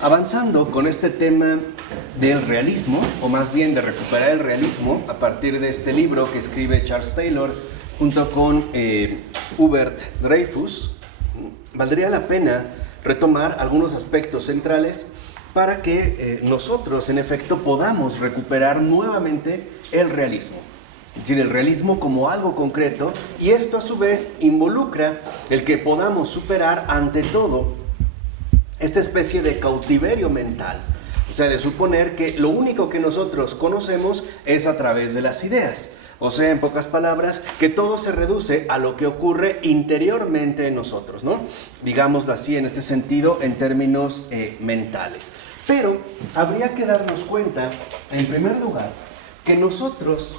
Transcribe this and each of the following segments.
Avanzando con este tema del realismo, o más bien de recuperar el realismo, a partir de este libro que escribe Charles Taylor junto con Hubert Dreyfus, valdría la pena retomar algunos aspectos centrales para que nosotros, en efecto, podamos recuperar nuevamente el realismo. Es decir, el realismo como algo concreto, y esto a su vez involucra el que podamos superar ante todo esta especie de cautiverio mental. O sea, de suponer que lo único que nosotros conocemos es a través de las ideas. O sea, en pocas palabras, que todo se reduce a lo que ocurre interiormente en nosotros, ¿no? Digámoslo así, en este sentido, en términos mentales. Pero habría que darnos cuenta, en primer lugar, que nosotros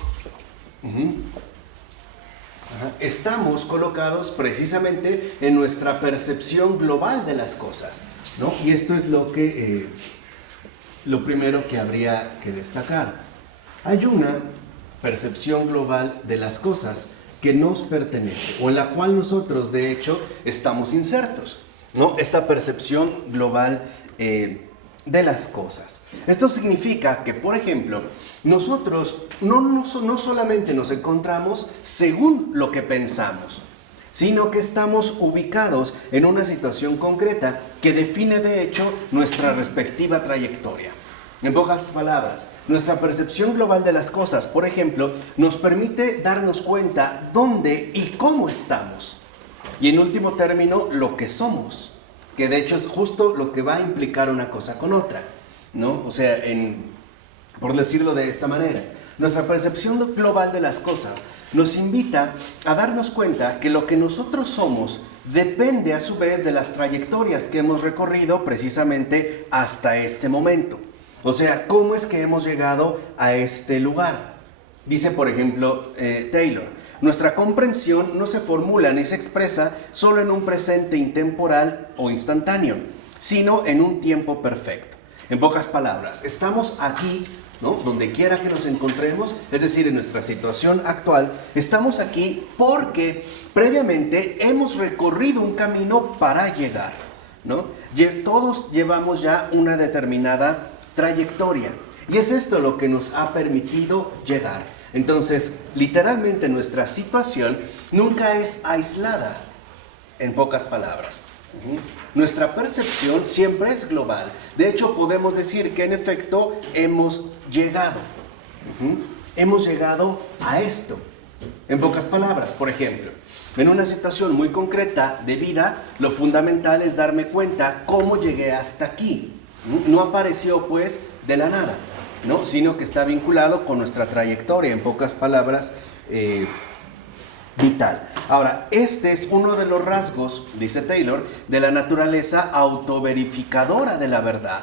estamos colocados precisamente en nuestra percepción global de las cosas, ¿no? Y esto es lo primero que habría que destacar. Hay una percepción global de las cosas que nos pertenece, o en la cual nosotros, de hecho, estamos insertos, ¿no? Esta percepción global de las cosas. Esto significa que, por ejemplo, nosotros no solamente nos encontramos según lo que pensamos, sino que estamos ubicados en una situación concreta que define, de hecho, nuestra respectiva trayectoria. En pocas palabras, nuestra percepción global de las cosas, por ejemplo, nos permite darnos cuenta dónde y cómo estamos. Y en último término, lo que somos, que de hecho es justo lo que va a implicar una cosa con otra, ¿no? O sea, por decirlo de esta manera, nuestra percepción global de las cosas nos invita a darnos cuenta que lo que nosotros somos depende a su vez de las trayectorias que hemos recorrido precisamente hasta este momento. O sea, ¿cómo es que hemos llegado a este lugar? Dice, por ejemplo, Taylor, nuestra comprensión no se formula ni se expresa solo en un presente intemporal o instantáneo, sino en un tiempo perfecto. En pocas palabras, estamos aquí, ¿no? Donde quiera que nos encontremos, es decir, en nuestra situación actual, estamos aquí porque previamente hemos recorrido un camino para llegar, ¿no? Todos llevamos ya una determinada trayectoria, y es esto lo que nos ha permitido llegar. Entonces, literalmente nuestra situación nunca es aislada, en pocas palabras. Nuestra percepción siempre es global. De hecho, podemos decir que en efecto hemos llegado. Hemos llegado a esto. En pocas palabras, por ejemplo, en una situación muy concreta de vida, lo fundamental es darme cuenta cómo llegué hasta aquí. No apareció pues de la nada, ¿no? Sino que está vinculado con nuestra trayectoria, en pocas palabras, vital. Ahora, este es uno de los rasgos, dice Taylor, de la naturaleza autoverificadora de la verdad.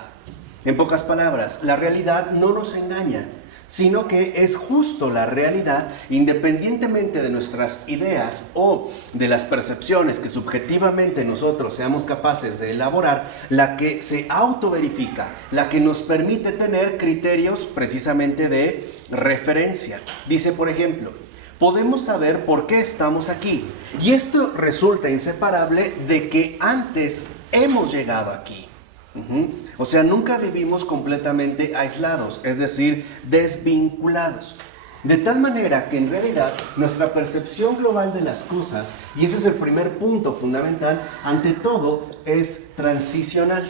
En pocas palabras, la realidad no nos engaña, sino que es justo la realidad, independientemente de nuestras ideas o de las percepciones que subjetivamente nosotros seamos capaces de elaborar, la que se autoverifica, la que nos permite tener criterios precisamente de referencia. Dice, por ejemplo, podemos saber por qué estamos aquí, y esto resulta inseparable de que antes hemos llegado aquí. O sea, nunca vivimos completamente aislados, es decir, desvinculados. De tal manera que en realidad nuestra percepción global de las cosas, y ese es el primer punto fundamental, ante todo es transicional.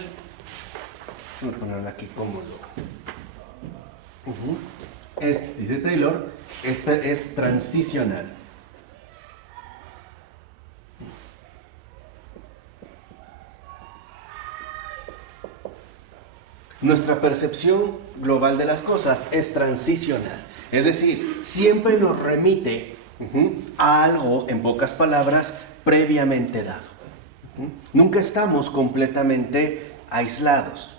Voy a ponerla aquí cómodo. Dice Taylor, esta es transicional. Nuestra percepción global de las cosas es transicional, es decir, siempre nos remite a algo, en pocas palabras, previamente dado. Nunca estamos completamente aislados.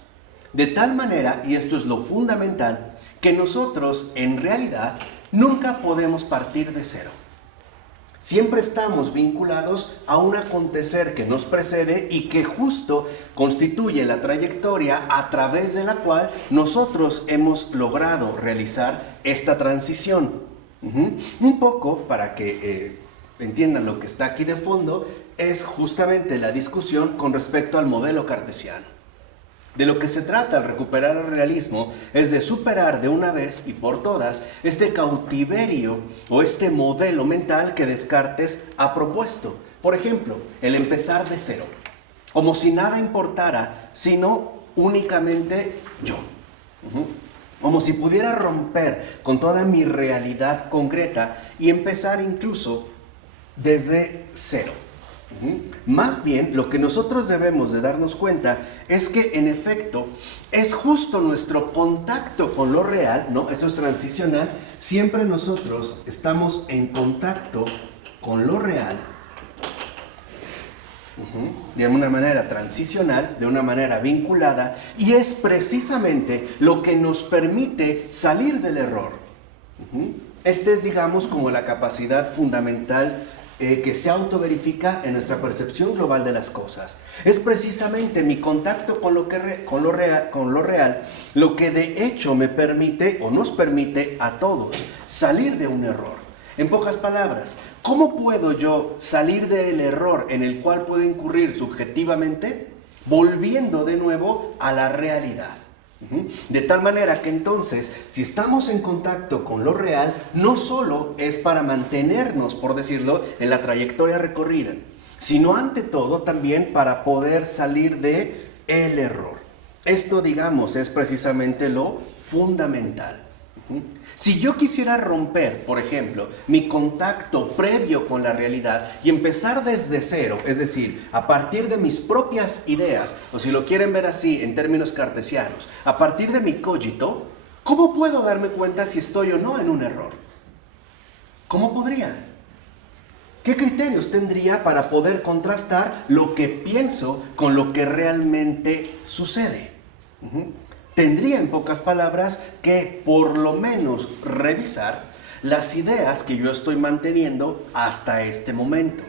De tal manera, y esto es lo fundamental, que nosotros en realidad nunca podemos partir de cero. Siempre estamos vinculados a un acontecer que nos precede y que justo constituye la trayectoria a través de la cual nosotros hemos logrado realizar esta transición. Un poco, para que entiendan lo que está aquí de fondo, es justamente la discusión con respecto al modelo cartesiano. De lo que se trata al recuperar el realismo es de superar de una vez y por todas este cautiverio o este modelo mental que Descartes ha propuesto. Por ejemplo, el empezar de cero, como si nada importara, sino únicamente yo. Como si pudiera romper con toda mi realidad concreta y empezar incluso desde cero. Más bien, lo que nosotros debemos de darnos cuenta es que, en efecto, es justo nuestro contacto con lo real, ¿no? Eso es transicional. Siempre nosotros estamos en contacto con lo real, de una manera transicional, de una manera vinculada, y es precisamente lo que nos permite salir del error. Este es, digamos, como la capacidad fundamental que se autoverifica en nuestra percepción global de las cosas. Es precisamente mi contacto con lo real lo que de hecho me permite o nos permite a todos salir de un error. En pocas palabras, ¿cómo puedo yo salir del error en el cual puedo incurrir subjetivamente? Volviendo de nuevo a la realidad. De tal manera que entonces, si estamos en contacto con lo real, no solo es para mantenernos, por decirlo, en la trayectoria recorrida, sino ante todo también para poder salir de el error. Esto, digamos, es precisamente lo fundamental. Si yo quisiera romper, por ejemplo, mi contacto previo con la realidad y empezar desde cero, es decir, a partir de mis propias ideas, o si lo quieren ver así en términos cartesianos, a partir de mi cogito, ¿cómo puedo darme cuenta si estoy o no en un error? ¿Cómo podría? ¿Qué criterios tendría para poder contrastar lo que pienso con lo que realmente sucede? Tendría, en pocas palabras, que por lo menos revisar las ideas que yo estoy manteniendo hasta este momento.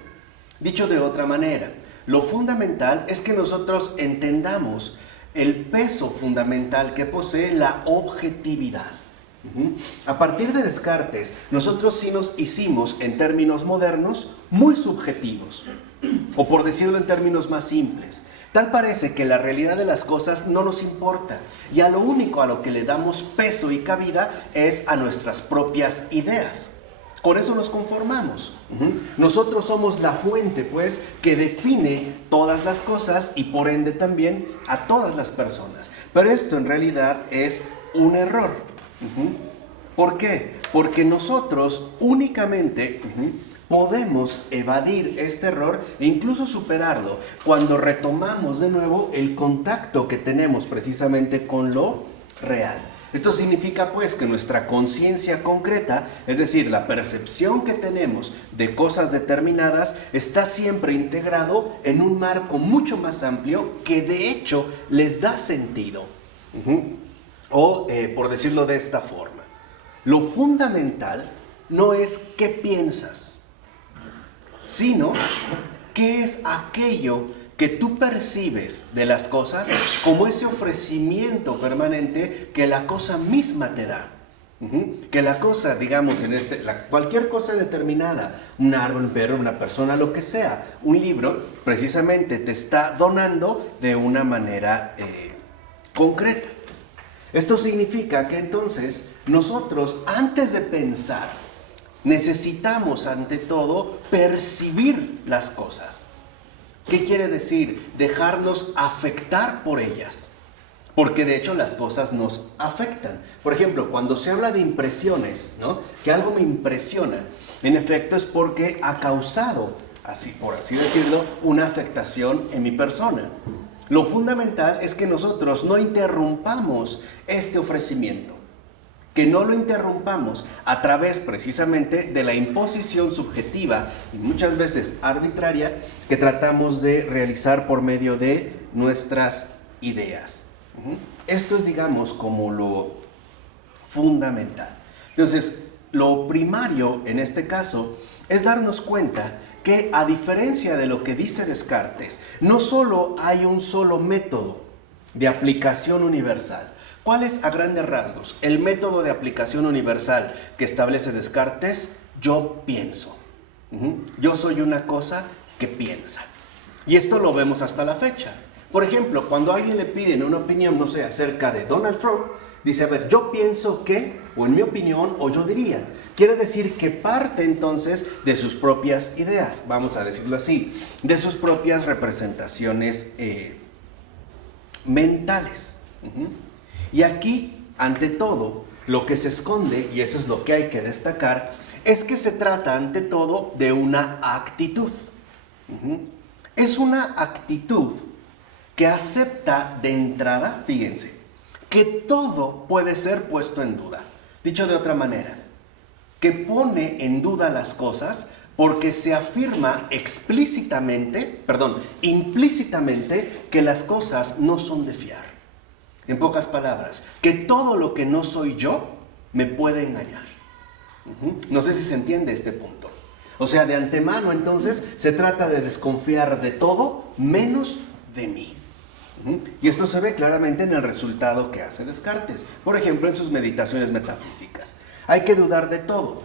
Dicho de otra manera, lo fundamental es que nosotros entendamos el peso fundamental que posee la objetividad. A partir de Descartes, nosotros sí nos hicimos, en términos modernos, muy subjetivos, o por decirlo en términos más simples. Tal parece que la realidad de las cosas no nos importa y a lo único a lo que le damos peso y cabida es a nuestras propias ideas. Con eso nos conformamos. Nosotros somos la fuente, pues, que define todas las cosas y por ende también a todas las personas. Pero esto en realidad es un error. ¿Por qué? Porque nosotros únicamente podemos evadir este error e incluso superarlo cuando retomamos de nuevo el contacto que tenemos precisamente con lo real. Esto significa pues que nuestra conciencia concreta, es decir, la percepción que tenemos de cosas determinadas, está siempre integrado en un marco mucho más amplio que de hecho les da sentido. O por decirlo de esta forma, lo fundamental no es qué piensas, sino qué es aquello que tú percibes de las cosas como ese ofrecimiento permanente que la cosa misma te da. Que la cosa, digamos, cualquier cosa determinada, un árbol, un perro, una persona, lo que sea, un libro, precisamente te está donando de una manera concreta. Esto significa que entonces nosotros, antes de pensar, necesitamos ante todo percibir las cosas. ¿Qué quiere decir? Dejarnos afectar por ellas. Porque de hecho las cosas nos afectan. Por ejemplo, cuando se habla de impresiones, ¿no? Que algo me impresiona, en efecto es porque ha causado, así, por así decirlo, una afectación en mi persona. Lo fundamental es que nosotros no interrumpamos este ofrecimiento. Que no lo interrumpamos a través precisamente de la imposición subjetiva y muchas veces arbitraria que tratamos de realizar por medio de nuestras ideas. Esto es, digamos, como lo fundamental. Entonces, lo primario en este caso es darnos cuenta que, a diferencia de lo que dice Descartes, no solo hay un solo método de aplicación universal. ¿Cuál es, a grandes rasgos, el método de aplicación universal que establece Descartes? Yo pienso. Yo soy una cosa que piensa. Y esto lo vemos hasta la fecha. Por ejemplo, cuando a alguien le piden una opinión, no sé, acerca de Donald Trump, dice, a ver, yo pienso que, o en mi opinión, o yo diría. Quiere decir que parte entonces de sus propias ideas, vamos a decirlo así, de sus propias representaciones mentales. Y aquí, ante todo, lo que se esconde, y eso es lo que hay que destacar, es que se trata ante todo de una actitud. Es una actitud que acepta de entrada, fíjense, que todo puede ser puesto en duda. Dicho de otra manera, que pone en duda las cosas porque se afirma implícitamente que las cosas no son de fiar. En pocas palabras, que todo lo que no soy yo me puede engañar. No sé si se entiende este punto. O sea, de antemano entonces se trata de desconfiar de todo menos de mí. Y esto se ve claramente en el resultado que hace Descartes. Por ejemplo, en sus meditaciones metafísicas. Hay que dudar de todo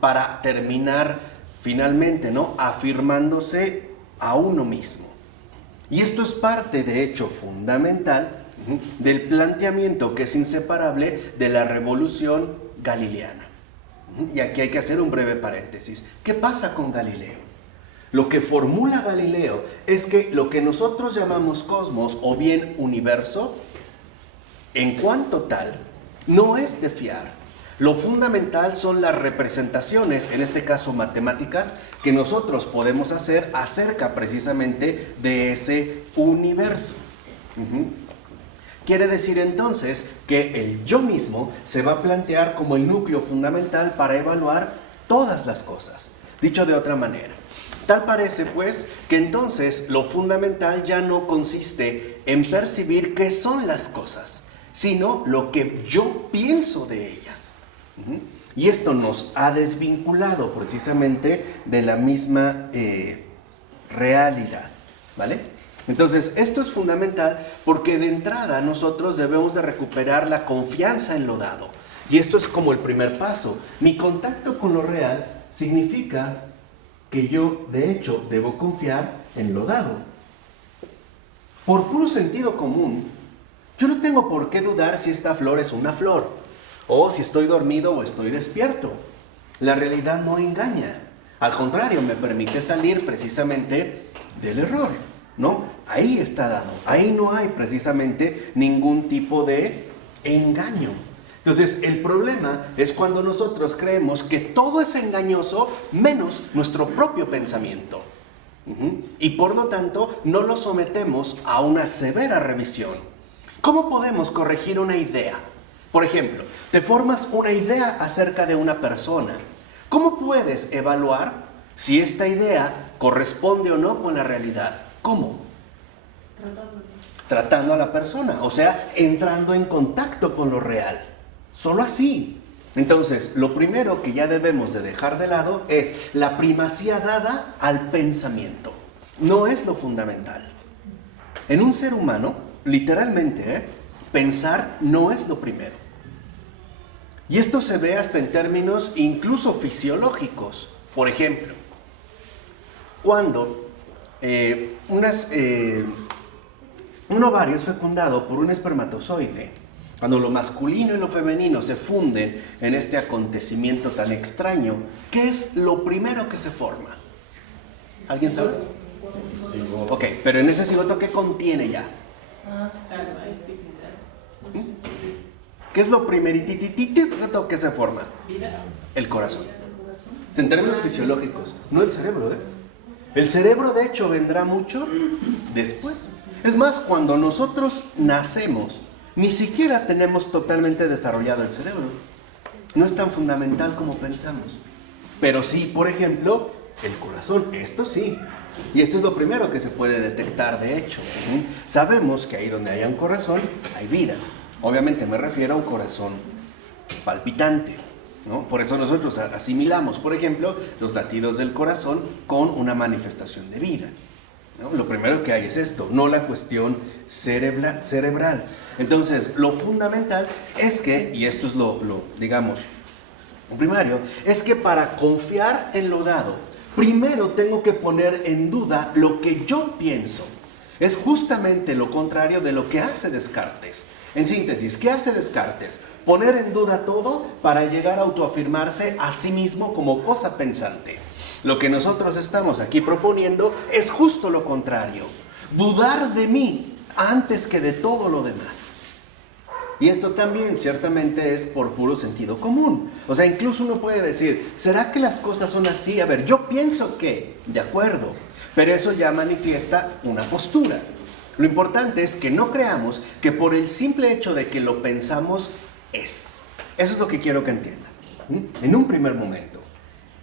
para terminar finalmente, ¿no?, afirmándose a uno mismo. Y esto es parte, de hecho, fundamental del planteamiento que es inseparable de la revolución galileana. Y aquí hay que hacer un breve paréntesis. ¿Qué pasa con Galileo? Lo que formula Galileo es que lo que nosotros llamamos cosmos o bien universo, en cuanto tal, no es de fiar. Lo fundamental son las representaciones, en este caso matemáticas, que nosotros podemos hacer acerca precisamente de ese universo. Quiere decir entonces que el yo mismo se va a plantear como el núcleo fundamental para evaluar todas las cosas. Dicho de otra manera, tal parece pues que entonces lo fundamental ya no consiste en percibir qué son las cosas, sino lo que yo pienso de ellas. Y esto nos ha desvinculado precisamente de la misma realidad, ¿vale? Entonces, esto es fundamental porque de entrada nosotros debemos de recuperar la confianza en lo dado. Y esto es como el primer paso. Mi contacto con lo real significa que yo, de hecho, debo confiar en lo dado. Por puro sentido común, yo no tengo por qué dudar si esta flor es una flor, o si estoy dormido o estoy despierto. La realidad no engaña. Al contrario, me permite salir precisamente del error, ¿no? Ahí está dado. Ahí no hay precisamente ningún tipo de engaño. Entonces, el problema es cuando nosotros creemos que todo es engañoso menos nuestro propio pensamiento. Y por lo tanto, no lo sometemos a una severa revisión. ¿Cómo podemos corregir una idea? Por ejemplo, te formas una idea acerca de una persona. ¿Cómo puedes evaluar si esta idea corresponde o no con la realidad? ¿Cómo? Tratando a la persona, o sea, entrando en contacto con lo real. Solo así. Entonces, lo primero que ya debemos de dejar de lado es la primacía dada al pensamiento. No es lo fundamental. En un ser humano, literalmente, pensar no es lo primero. Y esto se ve hasta en términos incluso fisiológicos. Por ejemplo, cuando un ovario es fecundado por un espermatozoide, cuando lo masculino y lo femenino se funden en este acontecimiento tan extraño, ¿qué es lo primero que se forma? ¿Alguien sabe? Ok, pero en ese cigoto, ¿qué contiene ya? ¿Qué es lo primerititito que se forma? El corazón. En términos fisiológicos, no el cerebro, El cerebro, de hecho, vendrá mucho después. Es más, cuando nosotros nacemos, ni siquiera tenemos totalmente desarrollado el cerebro. No es tan fundamental como pensamos. Pero sí, por ejemplo, el corazón, esto sí. Y esto es lo primero que se puede detectar, de hecho. Sabemos que ahí donde haya un corazón, hay vida. Obviamente me refiero a un corazón palpitante, ¿no? Por eso nosotros asimilamos, por ejemplo, los latidos del corazón con una manifestación de vida, ¿no? Lo primero que hay es esto, no la cuestión cerebral. Entonces, lo fundamental es que, y esto es lo primario, es que para confiar en lo dado, primero tengo que poner en duda lo que yo pienso. Es justamente lo contrario de lo que hace Descartes. En síntesis, ¿qué hace Descartes? Poner en duda todo para llegar a autoafirmarse a sí mismo como cosa pensante. Lo que nosotros estamos aquí proponiendo es justo lo contrario. Dudar de mí antes que de todo lo demás. Y esto también ciertamente es por puro sentido común. O sea, incluso uno puede decir, ¿será que las cosas son así? A ver, yo pienso que, de acuerdo, pero eso ya manifiesta una postura. Lo importante es que no creamos que por el simple hecho de que lo pensamos es. Eso es lo que quiero que entiendan. En un primer momento.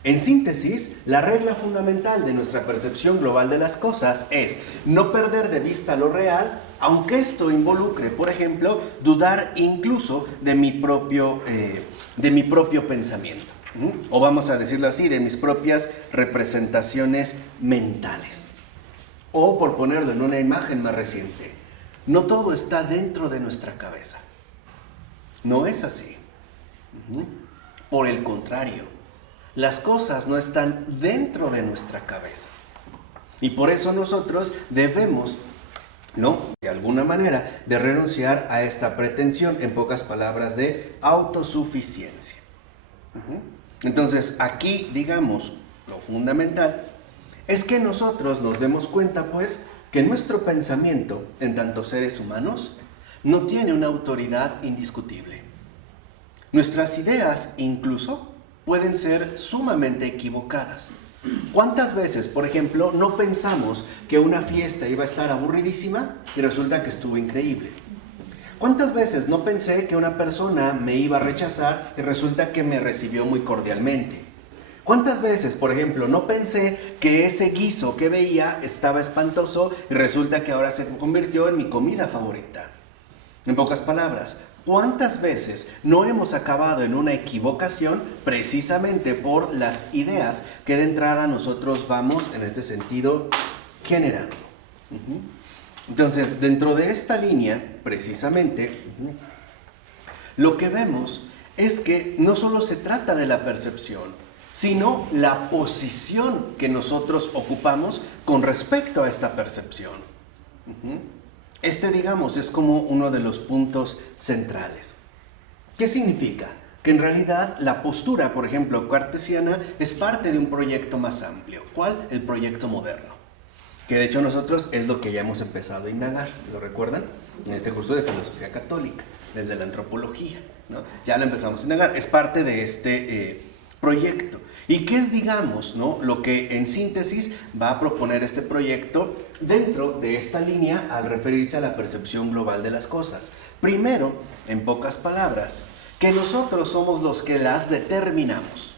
En síntesis, la regla fundamental de nuestra percepción global de las cosas es no perder de vista lo real, aunque esto involucre, por ejemplo, dudar incluso de mi propio pensamiento. O vamos a decirlo así, de mis propias representaciones mentales. O por ponerlo en una imagen más reciente, no todo está dentro de nuestra cabeza. No es así. Por el contrario, las cosas no están dentro de nuestra cabeza. Y por eso nosotros debemos, de alguna manera, de renunciar a esta pretensión, en pocas palabras, de autosuficiencia. Entonces, aquí, digamos, lo fundamental es que nosotros nos demos cuenta, pues, que nuestro pensamiento, en tanto seres humanos, no tiene una autoridad indiscutible. Nuestras ideas, incluso, pueden ser sumamente equivocadas. ¿Cuántas veces, por ejemplo, no pensamos que una fiesta iba a estar aburridísima y resulta que estuvo increíble? ¿Cuántas veces no pensé que una persona me iba a rechazar y resulta que me recibió muy cordialmente? ¿Cuántas veces, por ejemplo, no pensé que ese guiso que veía estaba espantoso y resulta que ahora se convirtió en mi comida favorita? En pocas palabras, ¿cuántas veces no hemos acabado en una equivocación precisamente por las ideas que de entrada nosotros vamos, en este sentido, generando? Entonces, dentro de esta línea, precisamente, lo que vemos es que no solo se trata de la percepción, sino la posición que nosotros ocupamos con respecto a esta percepción. Este, digamos, es como uno de los puntos centrales. ¿Qué significa? Que en realidad la postura, por ejemplo, cartesiana, es parte de un proyecto más amplio. ¿Cuál? El proyecto moderno. Que de hecho nosotros es lo que ya hemos empezado a indagar, ¿lo recuerdan? En este curso de filosofía católica, desde la antropología, ¿no? Ya lo empezamos a indagar, es parte de este proyecto. ¿Y qué es, digamos, lo que en síntesis va a proponer este proyecto dentro de esta línea al referirse a la percepción global de las cosas? Primero, en pocas palabras, que nosotros somos los que las determinamos.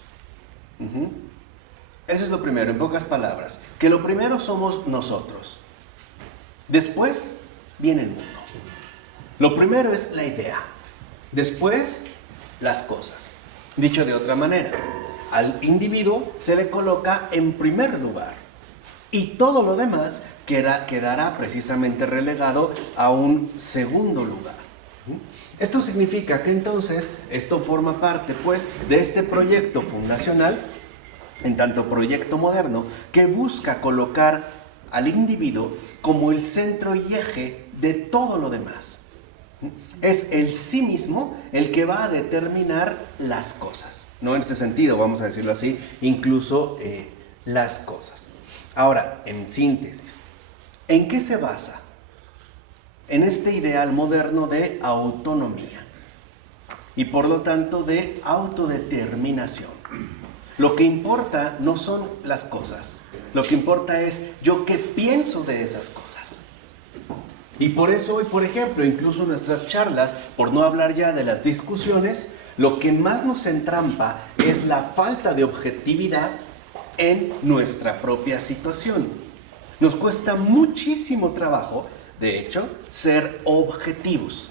Eso es lo primero, en pocas palabras. Que lo primero somos nosotros. Después viene el mundo. Lo primero es la idea. Después, las cosas. Dicho de otra manera, al individuo se le coloca en primer lugar y todo lo demás quedará precisamente relegado a un segundo lugar. Esto significa que entonces esto forma parte, pues, de este proyecto fundacional, en tanto proyecto moderno, que busca colocar al individuo como el centro y eje de todo lo demás. Es el sí mismo el que va a determinar las cosas. No en este sentido, vamos a decirlo así, incluso las cosas. Ahora, en síntesis, ¿en qué se basa? En este ideal moderno de autonomía y por lo tanto de autodeterminación. Lo que importa no son las cosas, lo que importa es yo qué pienso de esas cosas. Y por eso hoy, por ejemplo, incluso en nuestras charlas, por no hablar ya de las discusiones, lo que más nos entrampa es la falta de objetividad en nuestra propia situación. Nos cuesta muchísimo trabajo, de hecho, ser objetivos.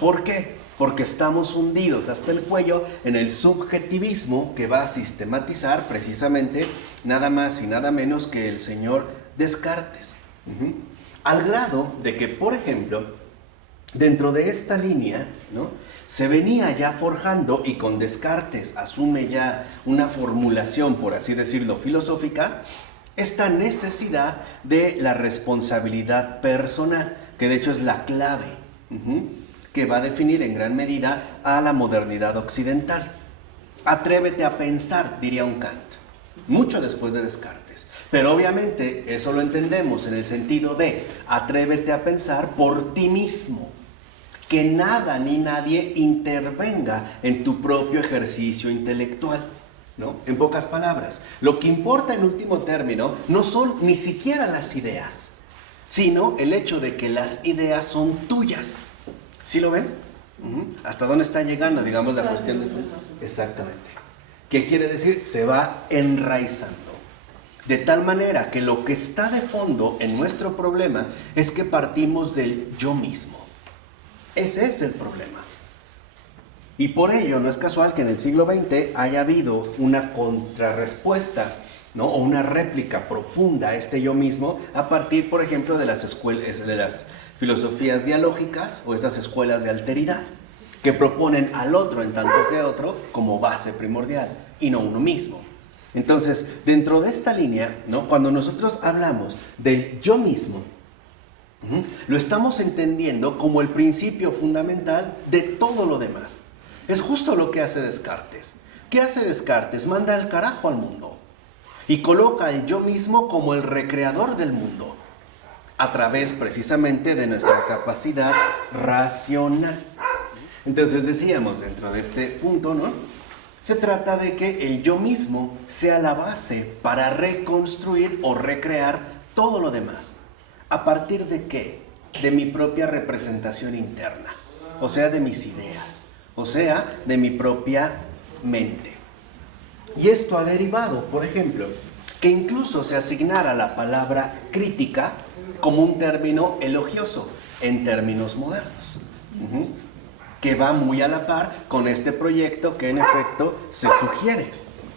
¿Por qué? Porque estamos hundidos hasta el cuello en el subjetivismo que va a sistematizar precisamente nada más y nada menos que el señor Descartes. Al grado de que, por ejemplo, dentro de esta línea, se venía ya forjando, y con Descartes asume ya una formulación, por así decirlo, filosófica, esta necesidad de la responsabilidad personal, que de hecho es la clave, que va a definir en gran medida a la modernidad occidental. Atrévete a pensar, diría un Kant, mucho después de Descartes. Pero obviamente eso lo entendemos en el sentido de atrévete a pensar por ti mismo. Que nada ni nadie intervenga en tu propio ejercicio intelectual, ¿no? En pocas palabras, lo que importa en último término no son ni siquiera las ideas, sino el hecho de que las ideas son tuyas. ¿Sí lo ven? ¿Hasta dónde está llegando, digamos, la cuestión de... Exactamente. ¿Qué quiere decir? Se va enraizando. De tal manera que lo que está de fondo en nuestro problema es que partimos del yo mismo. Ese es el problema. Y por ello no es casual que en el siglo XX haya habido una contrarrespuesta, ¿no? O una réplica profunda a este yo mismo a partir, por ejemplo, de las escuelas, de las filosofías dialógicas o esas escuelas de alteridad que proponen al otro en tanto que otro como base primordial y no uno mismo. Entonces, dentro de esta línea, ¿no? Cuando nosotros hablamos del yo mismo, lo estamos entendiendo como el principio fundamental de todo lo demás. Es justo lo que hace Descartes. ¿Qué hace Descartes? Manda al carajo al mundo y coloca el yo mismo como el recreador del mundo a través precisamente de nuestra capacidad racional. Entonces decíamos dentro de este punto, ¿no? Se trata de que el yo mismo sea la base para reconstruir o recrear todo lo demás. ¿A partir de qué? De mi propia representación interna, o sea, de mis ideas, o sea, de mi propia mente. Y esto ha derivado, por ejemplo, que incluso se asignara la palabra crítica como un término elogioso en términos modernos, que va muy a la par con este proyecto que en efecto se sugiere,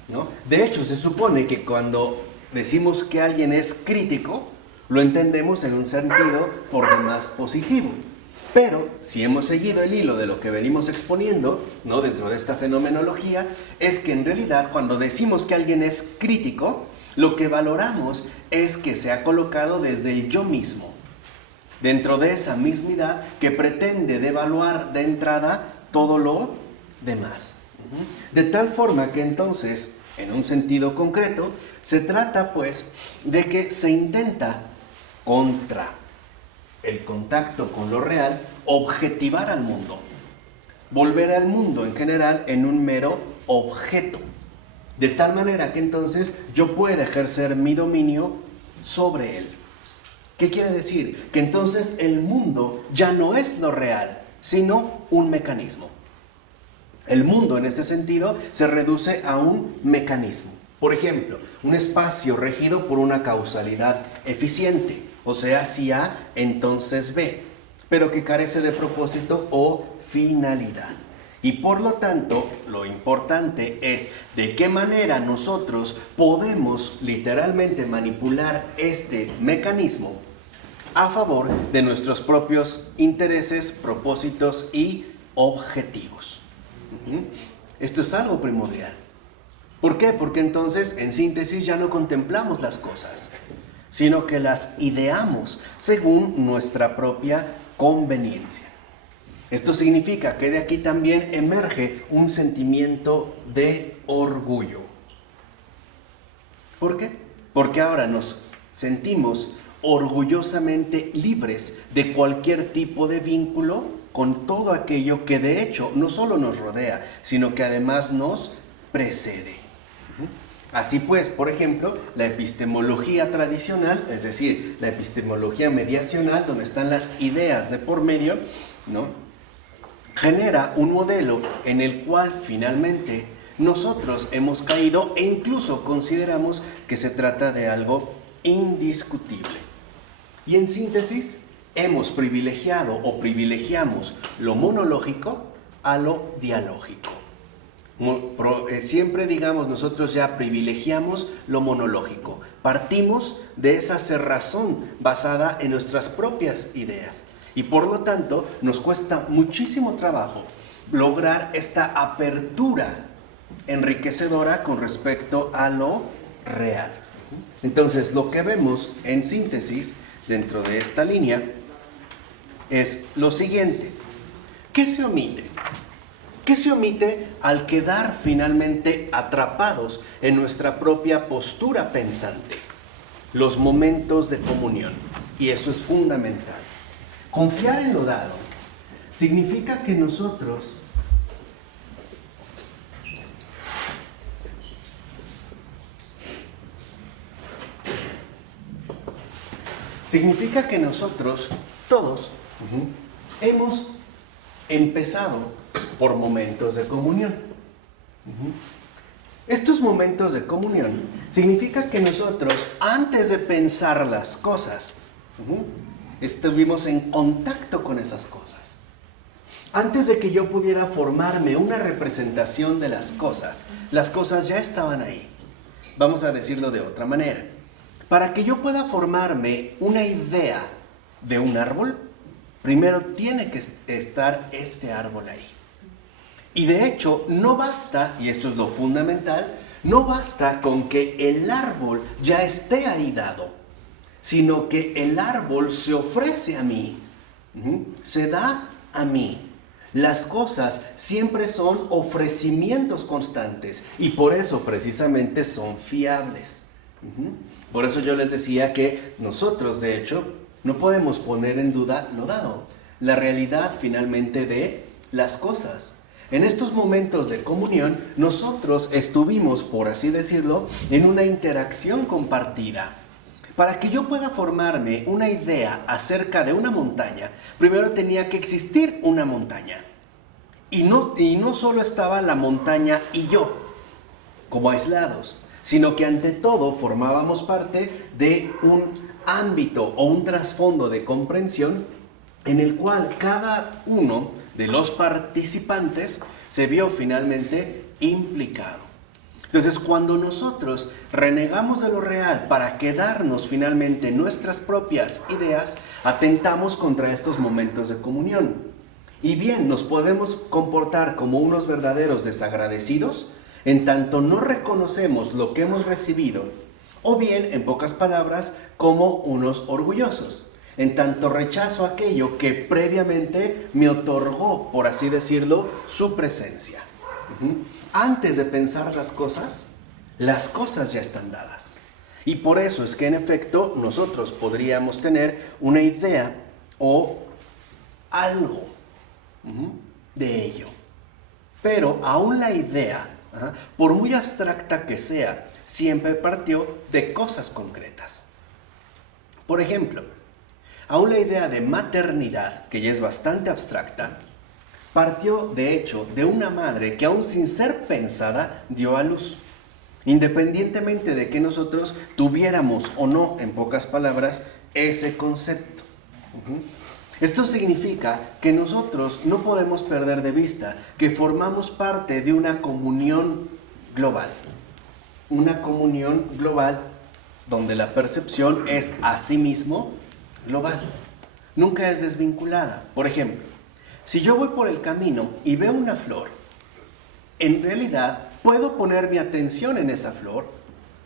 ¿no? De hecho, se supone que cuando decimos que alguien es crítico, lo entendemos en un sentido por demás positivo. Pero si hemos seguido el hilo de lo que venimos exponiendo, ¿no? Dentro de esta fenomenología, es que en realidad cuando decimos que alguien es crítico, lo que valoramos es que se ha colocado desde el yo mismo, dentro de esa mismidad que pretende devaluar de entrada todo lo demás. De tal forma que entonces, en un sentido concreto, se trata pues de que se intenta contra el contacto con lo real, objetivar al mundo, volver al mundo en general en un mero objeto, de tal manera que entonces yo pueda ejercer mi dominio sobre él. ¿Qué quiere decir? Que entonces el mundo ya no es lo real, sino un mecanismo. El mundo en este sentido se reduce a un mecanismo. Por ejemplo, un espacio regido por una causalidad eficiente. O sea, si A, entonces B, pero que carece de propósito o finalidad. Y por lo tanto, lo importante es de qué manera nosotros podemos literalmente manipular este mecanismo a favor de nuestros propios intereses, propósitos y objetivos. Esto es algo primordial. ¿Por qué? Porque entonces, en síntesis, ya no contemplamos las cosas, sino que las ideamos según nuestra propia conveniencia. Esto significa que de aquí también emerge un sentimiento de orgullo. ¿Por qué? Porque ahora nos sentimos orgullosamente libres de cualquier tipo de vínculo con todo aquello que de hecho no solo nos rodea, sino que además nos precede. Así pues, por ejemplo, la epistemología tradicional, es decir, la epistemología mediacional, donde están las ideas de por medio, ¿no?, genera un modelo en el cual finalmente nosotros hemos caído e incluso consideramos que se trata de algo indiscutible. Y en síntesis, hemos privilegiado o privilegiamos lo monológico a lo dialógico. Siempre, digamos, nosotros ya privilegiamos lo monológico. Partimos de esa cerrazón basada en nuestras propias ideas. Y por lo tanto, nos cuesta muchísimo trabajo lograr esta apertura enriquecedora con respecto a lo real. Entonces, lo que vemos en síntesis dentro de esta línea es lo siguiente. ¿Qué se omite? ¿Qué se omite al quedar finalmente atrapados en nuestra propia postura pensante? Los momentos de comunión. Y eso es fundamental. Confiar en lo dado significa que nosotros todos hemos empezado por momentos de comunión. Estos momentos de comunión significa que nosotros, antes de pensar las cosas, estuvimos en contacto con esas cosas. Antes de que yo pudiera formarme una representación de las cosas ya estaban ahí. Vamos a decirlo de otra manera. Para que yo pueda formarme una idea de un árbol, primero tiene que estar este árbol ahí. Y de hecho, no basta, y esto es lo fundamental, no basta con que el árbol ya esté ahí dado, sino que el árbol se ofrece a mí, se da a mí. Las cosas siempre son ofrecimientos constantes y por eso precisamente son fiables. Por eso yo les decía que nosotros, de hecho, no podemos poner en duda lo dado, la realidad finalmente de las cosas. En estos momentos de comunión, nosotros estuvimos, por así decirlo, en una interacción compartida. Para que yo pueda formarme una idea acerca de una montaña, primero tenía que existir una montaña. Y no solo estaba la montaña y yo, como aislados, sino que ante todo formábamos parte de un ámbito o un trasfondo de comprensión en el cual cada uno de los participantes se vio finalmente implicado. Entonces, cuando nosotros renegamos de lo real para quedarnos finalmente en nuestras propias ideas, atentamos contra estos momentos de comunión. Y bien, nos podemos comportar como unos verdaderos desagradecidos en tanto no reconocemos lo que hemos recibido, o bien, en pocas palabras, como unos orgullosos, en tanto rechazo aquello que previamente me otorgó, por así decirlo, su presencia. Antes de pensar las cosas ya están dadas. Y por eso es que en efecto nosotros podríamos tener una idea o algo de ello. Pero aún la idea, por muy abstracta que sea, siempre partió de cosas concretas. Por ejemplo, aún la idea de maternidad, que ya es bastante abstracta, partió de hecho de una madre que aún sin ser pensada dio a luz. Independientemente de que nosotros tuviéramos o no, en pocas palabras, ese concepto. Esto significa que nosotros no podemos perder de vista que formamos parte de una comunión global. Una comunión global donde la percepción es asimismo global. Nunca es desvinculada. Por ejemplo, si yo voy por el camino y veo una flor, en realidad puedo poner mi atención en esa flor,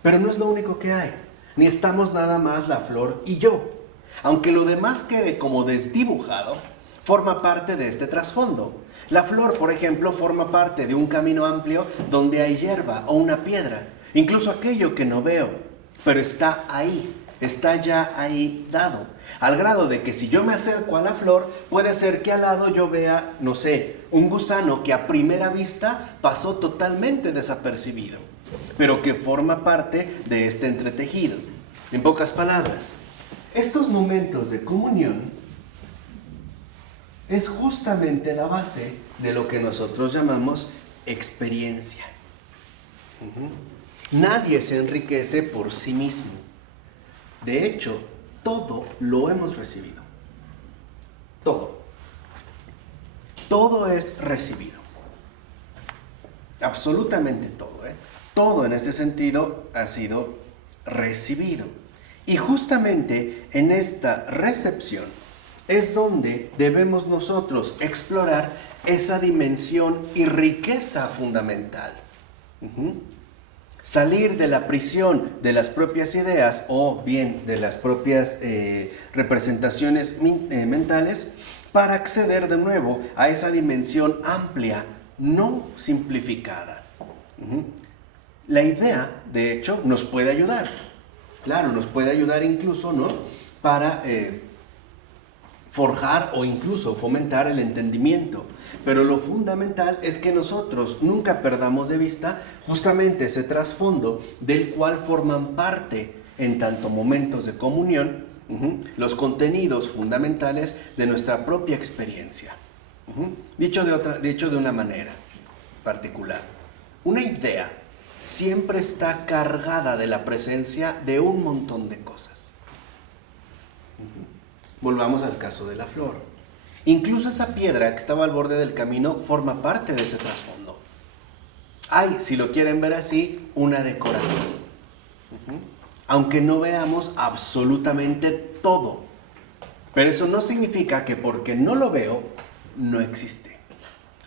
pero no es lo único que hay. Ni estamos nada más la flor y yo. Aunque lo demás quede como desdibujado, forma parte de este trasfondo. La flor, por ejemplo, forma parte de un camino amplio donde hay hierba o una piedra, incluso aquello que no veo, pero está ahí, está ya ahí dado, al grado de que si yo me acerco a la flor, puede ser que al lado yo vea, no sé, un gusano que a primera vista pasó totalmente desapercibido, pero que forma parte de este entretejido. En pocas palabras, estos momentos de comunión es justamente la base de lo que nosotros llamamos experiencia. Nadie se enriquece por sí mismo. De hecho, todo lo hemos recibido. Todo. Todo es recibido. Absolutamente todo, Todo en este sentido ha sido recibido. Y justamente en esta recepción es donde debemos nosotros explorar esa dimensión y riqueza fundamental. salir de la prisión de las propias ideas o bien de las propias representaciones mentales para acceder de nuevo a esa dimensión amplia, no simplificada. La idea, de hecho, nos puede ayudar. Claro, nos puede ayudar incluso, ¿no?, para forjar o incluso fomentar el entendimiento. Pero lo fundamental es que nosotros nunca perdamos de vista justamente ese trasfondo del cual forman parte, en tanto momentos de comunión, los contenidos fundamentales de nuestra propia experiencia. Dicho de una manera particular, una idea siempre está cargada de la presencia de un montón de cosas. Volvamos al caso de la flor. Incluso esa piedra que estaba al borde del camino forma parte de ese trasfondo. Hay, si lo quieren ver así, una decoración. Aunque no veamos absolutamente todo. Pero eso no significa que porque no lo veo, no existe.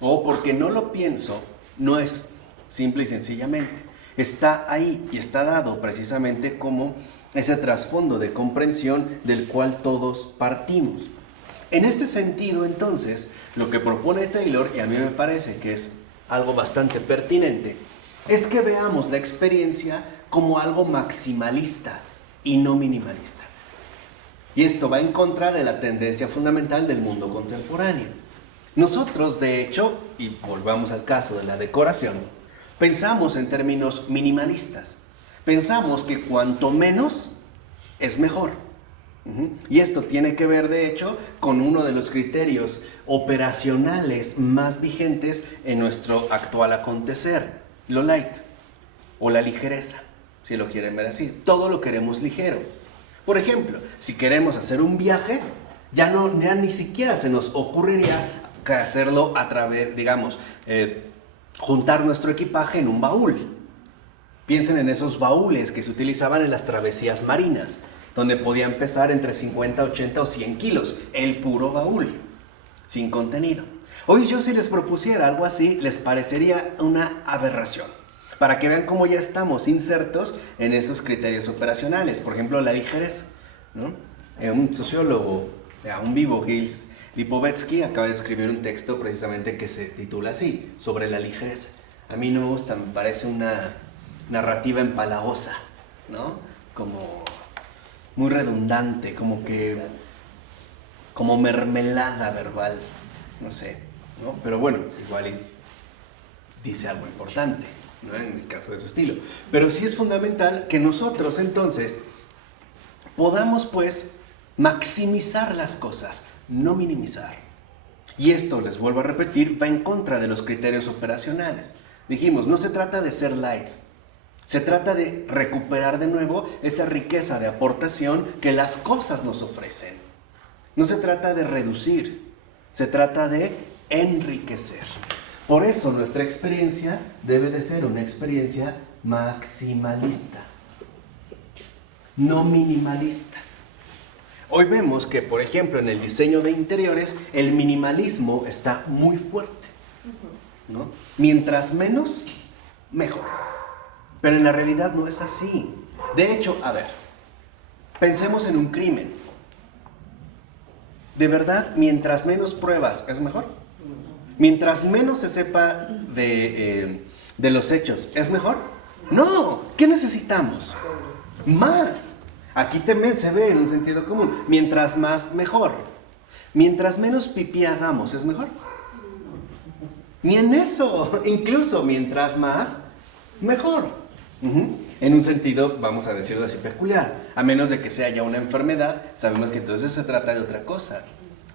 O porque no lo pienso, no es. Simple y sencillamente. Está ahí y está dado precisamente como ese trasfondo de comprensión del cual todos partimos. En este sentido, entonces, lo que propone Taylor, y a mí me parece que es algo bastante pertinente, es que veamos la experiencia como algo maximalista y no minimalista. Y esto va en contra de la tendencia fundamental del mundo contemporáneo. Nosotros, de hecho, y volvamos al caso de la decoración, pensamos en términos minimalistas. Pensamos que cuanto menos es mejor. Y esto tiene que ver, de hecho, con uno de los criterios operacionales más vigentes en nuestro actual acontecer, lo light, o la ligereza, si lo quieren ver así. Todo lo queremos ligero. Por ejemplo, si queremos hacer un viaje, ya ni siquiera se nos ocurriría hacerlo a través, digamos, juntar nuestro equipaje en un baúl. Piensen en esos baúles que se utilizaban en las travesías marinas, donde podían pesar entre 50, 80 o 100 kilos, el puro baúl, sin contenido. Hoy yo si les propusiera algo así, les parecería una aberración, para que vean cómo ya estamos insertos en esos criterios operacionales. Por ejemplo, la ligereza, ¿no? Un sociólogo aún vivo, Gilles Lipovetsky, acaba de escribir un texto precisamente que se titula así, sobre la ligereza. A mí no me gusta, me parece una narrativa empalagosa, ¿no? Como muy redundante, como mermelada verbal, no sé, ¿no? Pero bueno, igual dice algo importante, ¿no?, en el caso de su estilo. Pero sí es fundamental que nosotros entonces podamos pues maximizar las cosas, no minimizar. Y esto, les vuelvo a repetir, va en contra de los criterios operacionales. Dijimos, no se trata de ser lights, se trata de recuperar de nuevo esa riqueza de aportación que las cosas nos ofrecen. No se trata de reducir, se trata de enriquecer. Por eso nuestra experiencia debe de ser una experiencia maximalista, no minimalista. Hoy vemos que, por ejemplo, en el diseño de interiores, el minimalismo está muy fuerte, ¿no? Mientras menos, mejor. Pero en la realidad no es así. De hecho, a ver, pensemos en un crimen. ¿De verdad, mientras menos pruebas, es mejor? Mientras menos se sepa de los hechos, ¿es mejor? No. ¿Qué necesitamos? Más. Aquí también se ve en un sentido común. Mientras más, mejor. Mientras menos pipí hagamos, ¿es mejor? Ni en eso. Incluso mientras más, mejor. En un sentido, vamos a decirlo así, peculiar. A menos de que sea ya una enfermedad, sabemos que entonces se trata de otra cosa.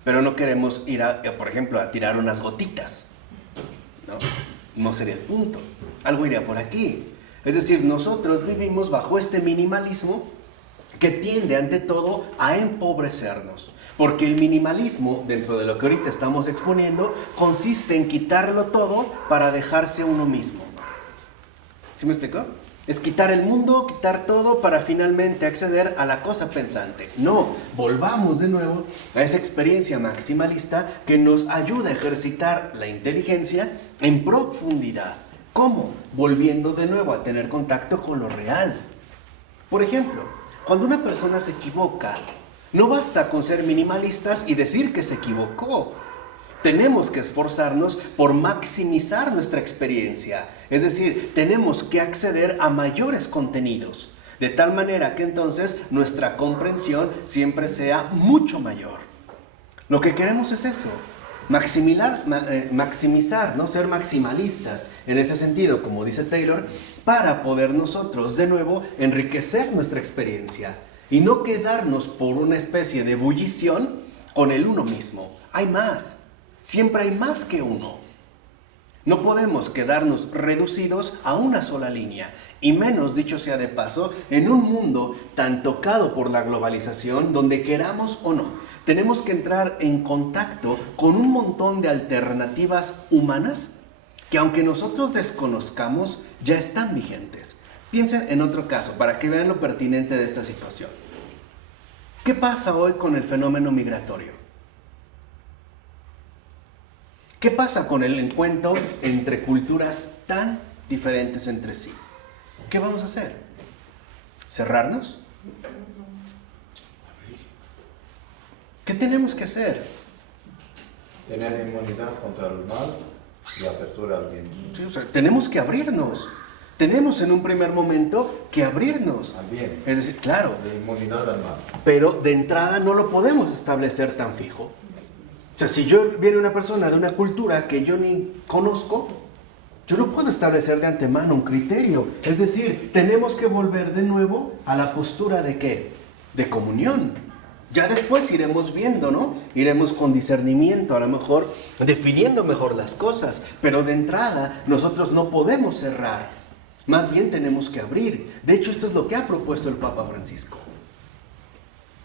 Pero no queremos ir, por ejemplo, a tirar unas gotitas, ¿no? No sería el punto. Algo iría por aquí. Es decir, nosotros vivimos bajo este minimalismo que tiende ante todo a empobrecernos. Porque el minimalismo, dentro de lo que ahorita estamos exponiendo, consiste en quitarlo todo para dejarse a uno mismo. ¿Sí me explicó? Es quitar el mundo, quitar todo para finalmente acceder a la cosa pensante. No, volvamos de nuevo a esa experiencia maximalista que nos ayuda a ejercitar la inteligencia en profundidad, ¿Cómo? Volviendo de nuevo a tener contacto con lo real. Por ejemplo, cuando una persona se equivoca, no basta con ser minimalistas y decir que se equivocó. Tenemos que esforzarnos por maximizar nuestra experiencia. Es decir, tenemos que acceder a mayores contenidos, de tal manera que entonces nuestra comprensión siempre sea mucho mayor. Lo que queremos es eso, maximizar, ¿no? Ser maximalistas en este sentido, como dice Taylor, para poder nosotros de nuevo enriquecer nuestra experiencia y no quedarnos por una especie de ebullición con el uno mismo. Hay más, siempre hay más que uno. No podemos quedarnos reducidos a una sola línea, y menos, dicho sea de paso, en un mundo tan tocado por la globalización, donde queramos o no, tenemos que entrar en contacto con un montón de alternativas humanas que, aunque nosotros desconozcamos, ya están vigentes. Piensen en otro caso, para que vean lo pertinente de esta situación. ¿Qué pasa hoy con el fenómeno migratorio? ¿Qué pasa con el encuentro entre culturas tan diferentes entre sí? ¿Qué vamos a hacer? ¿Cerrarnos? ¿Qué tenemos que hacer? Tener inmunidad contra el mal y apertura al bien. Sí, o sea, tenemos que abrirnos. Tenemos en un primer momento que abrirnos. Al bien. Es decir, claro. De inmunidad al mal. Pero de entrada no lo podemos establecer tan fijo. O sea, si viene una persona de una cultura que yo ni conozco, yo no puedo establecer de antemano un criterio. Es decir, tenemos que volver de nuevo a la postura de ¿qué? De comunión. Ya después iremos viendo, ¿no? Iremos con discernimiento, a lo mejor definiendo mejor las cosas. Pero de entrada nosotros no podemos cerrar. Más bien tenemos que abrir. De hecho, esto es lo que ha propuesto el Papa Francisco.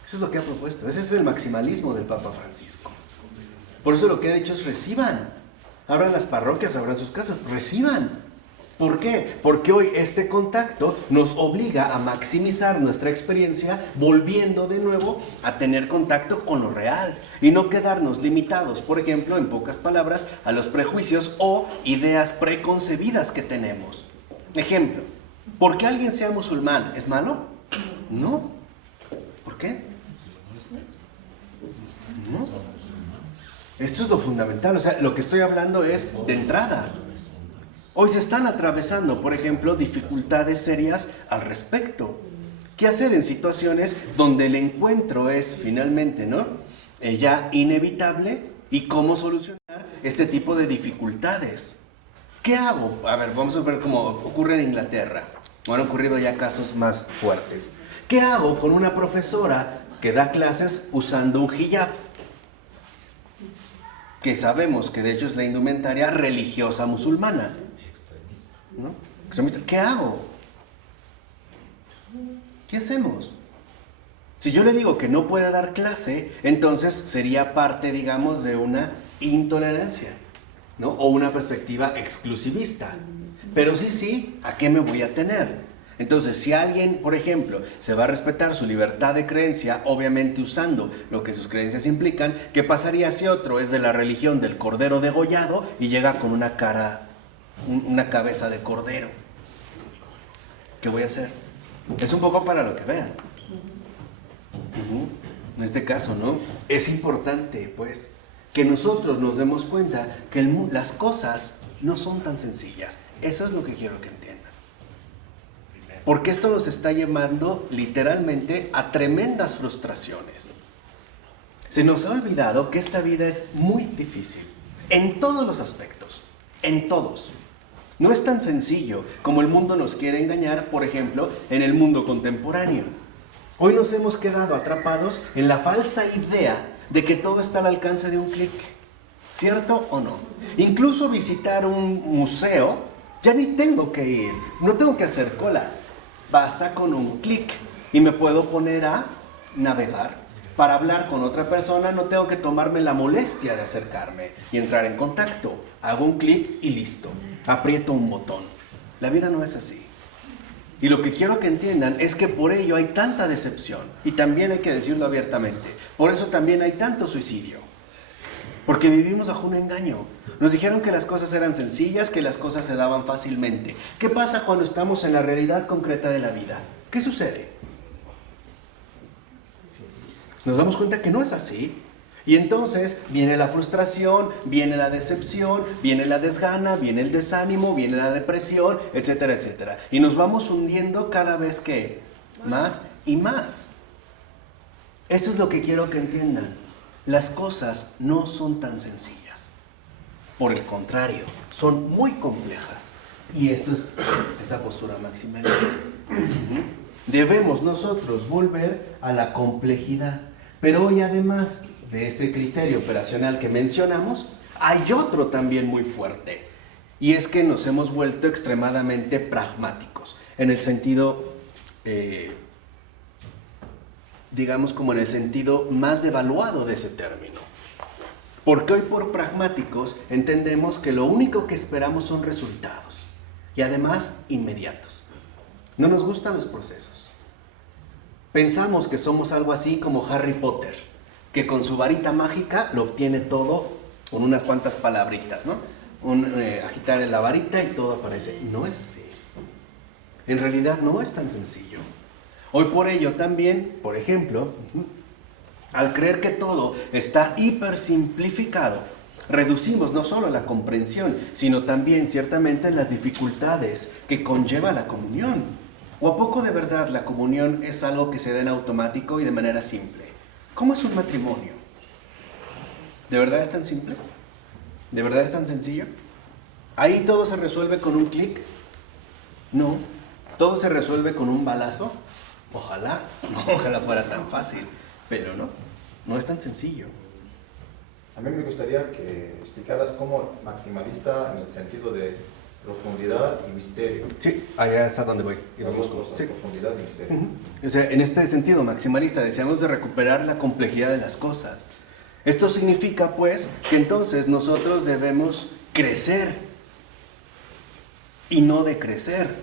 Eso es lo que ha propuesto. Ese es el maximalismo del Papa Francisco. Por eso lo que ha dicho es reciban. Abran las parroquias, abran sus casas, reciban. ¿Por qué? Porque hoy este contacto nos obliga a maximizar nuestra experiencia, volviendo de nuevo a tener contacto con lo real y no quedarnos limitados, por ejemplo, en pocas palabras, a los prejuicios o ideas preconcebidas que tenemos. Ejemplo, ¿por qué alguien sea musulmán es malo? No. ¿Por qué? No. Esto es lo fundamental, o sea, lo que estoy hablando es de entrada. Hoy se están atravesando, por ejemplo, dificultades serias al respecto. ¿Qué hacer en situaciones donde el encuentro es finalmente, ¿no? Ya inevitable, y cómo solucionar este tipo de dificultades? ¿Qué hago? A ver, vamos a ver cómo ocurre en Inglaterra. Han ocurrido ya casos más fuertes. ¿Qué hago con una profesora que da clases usando un hijab? Que sabemos que de hecho es la indumentaria religiosa musulmana. ¿No? Extremista. ¿Qué hago? ¿Qué hacemos? Si yo le digo que no puede dar clase, entonces sería parte, digamos, de una intolerancia, ¿no? O una perspectiva exclusivista. Pero sí, ¿a qué me voy a tener? Entonces, si alguien, por ejemplo, se va a respetar su libertad de creencia, obviamente usando lo que sus creencias implican, ¿qué pasaría si otro es de la religión del cordero degollado y llega con una cabeza de cordero? ¿Qué voy a hacer? Es un poco para lo que vean. En este caso, ¿no? Es importante, pues, que nosotros nos demos cuenta que las cosas no son tan sencillas. Eso es lo que quiero que entiendan. Porque esto nos está llevando literalmente a tremendas frustraciones. Se nos ha olvidado que esta vida es muy difícil, en todos los aspectos, en todos. No es tan sencillo como el mundo nos quiere engañar, por ejemplo, en el mundo contemporáneo. Hoy nos hemos quedado atrapados en la falsa idea de que todo está al alcance de un clic. ¿Cierto o no? Incluso visitar un museo, ya ni tengo que ir, no tengo que hacer cola. Basta con un clic y me puedo poner a navegar. Para hablar con otra persona no tengo que tomarme la molestia de acercarme y entrar en contacto. Hago un clic y listo. Aprieto un botón. La vida no es así. Y lo que quiero que entiendan es que por ello hay tanta decepción. Y también hay que decirlo abiertamente. Por eso también hay tanto suicidio. Porque vivimos bajo un engaño. Nos dijeron que las cosas eran sencillas, que las cosas se daban fácilmente. ¿Qué pasa cuando estamos en la realidad concreta de la vida? ¿Qué sucede? Nos damos cuenta que no es así. Y entonces viene la frustración, viene la decepción, viene la desgana, viene el desánimo, viene la depresión, etcétera, etcétera. Y nos vamos hundiendo cada vez que más y más. Eso es lo que quiero que entiendan. Las cosas no son tan sencillas. Por el contrario, son muy complejas. Y esto es esta postura maximalista. Debemos nosotros volver a la complejidad. Pero hoy, además de ese criterio operacional que mencionamos, hay otro también muy fuerte. Y es que nos hemos vuelto extremadamente pragmáticos. En el sentido, digamos como en el sentido más devaluado de ese término. Porque hoy por pragmáticos entendemos que lo único que esperamos son resultados. Y además inmediatos. No nos gustan los procesos. Pensamos que somos algo así como Harry Potter, que con su varita mágica lo obtiene todo con unas cuantas palabritas, ¿no? Agitar la varita y todo aparece. No es así. En realidad no es tan sencillo. Hoy por ello también, por ejemplo, al creer que todo está hipersimplificado, reducimos no solo la comprensión, sino también ciertamente las dificultades que conlleva la comunión. ¿O a poco de verdad la comunión es algo que se da en automático y de manera simple? ¿Cómo es un matrimonio? ¿De verdad es tan simple? ¿De verdad es tan sencillo? ¿Ahí todo se resuelve con un clic? No. ¿Todo se resuelve con un balazo? Ojalá fuera tan fácil, pero no es tan sencillo. A mí me gustaría que explicaras cómo maximalista en el sentido de profundidad y misterio. Sí, allá es a donde voy. Las dos cosas, sí. Profundidad y misterio. O sea, en este sentido maximalista deseamos de recuperar la complejidad de las cosas. Esto significa, pues, que entonces nosotros debemos crecer y no decrecer,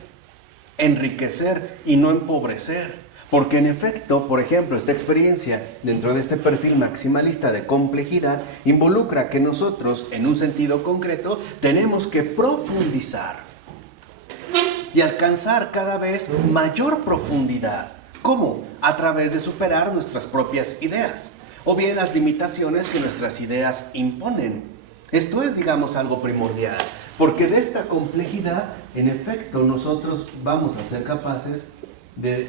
enriquecer y no empobrecer. Porque en efecto, por ejemplo, esta experiencia dentro de este perfil maximalista de complejidad involucra que nosotros, en un sentido concreto, tenemos que profundizar y alcanzar cada vez mayor profundidad. ¿Cómo? A través de superar nuestras propias ideas o bien las limitaciones que nuestras ideas imponen. Esto es, digamos, algo primordial, porque de esta complejidad, en efecto, nosotros vamos a ser capaces de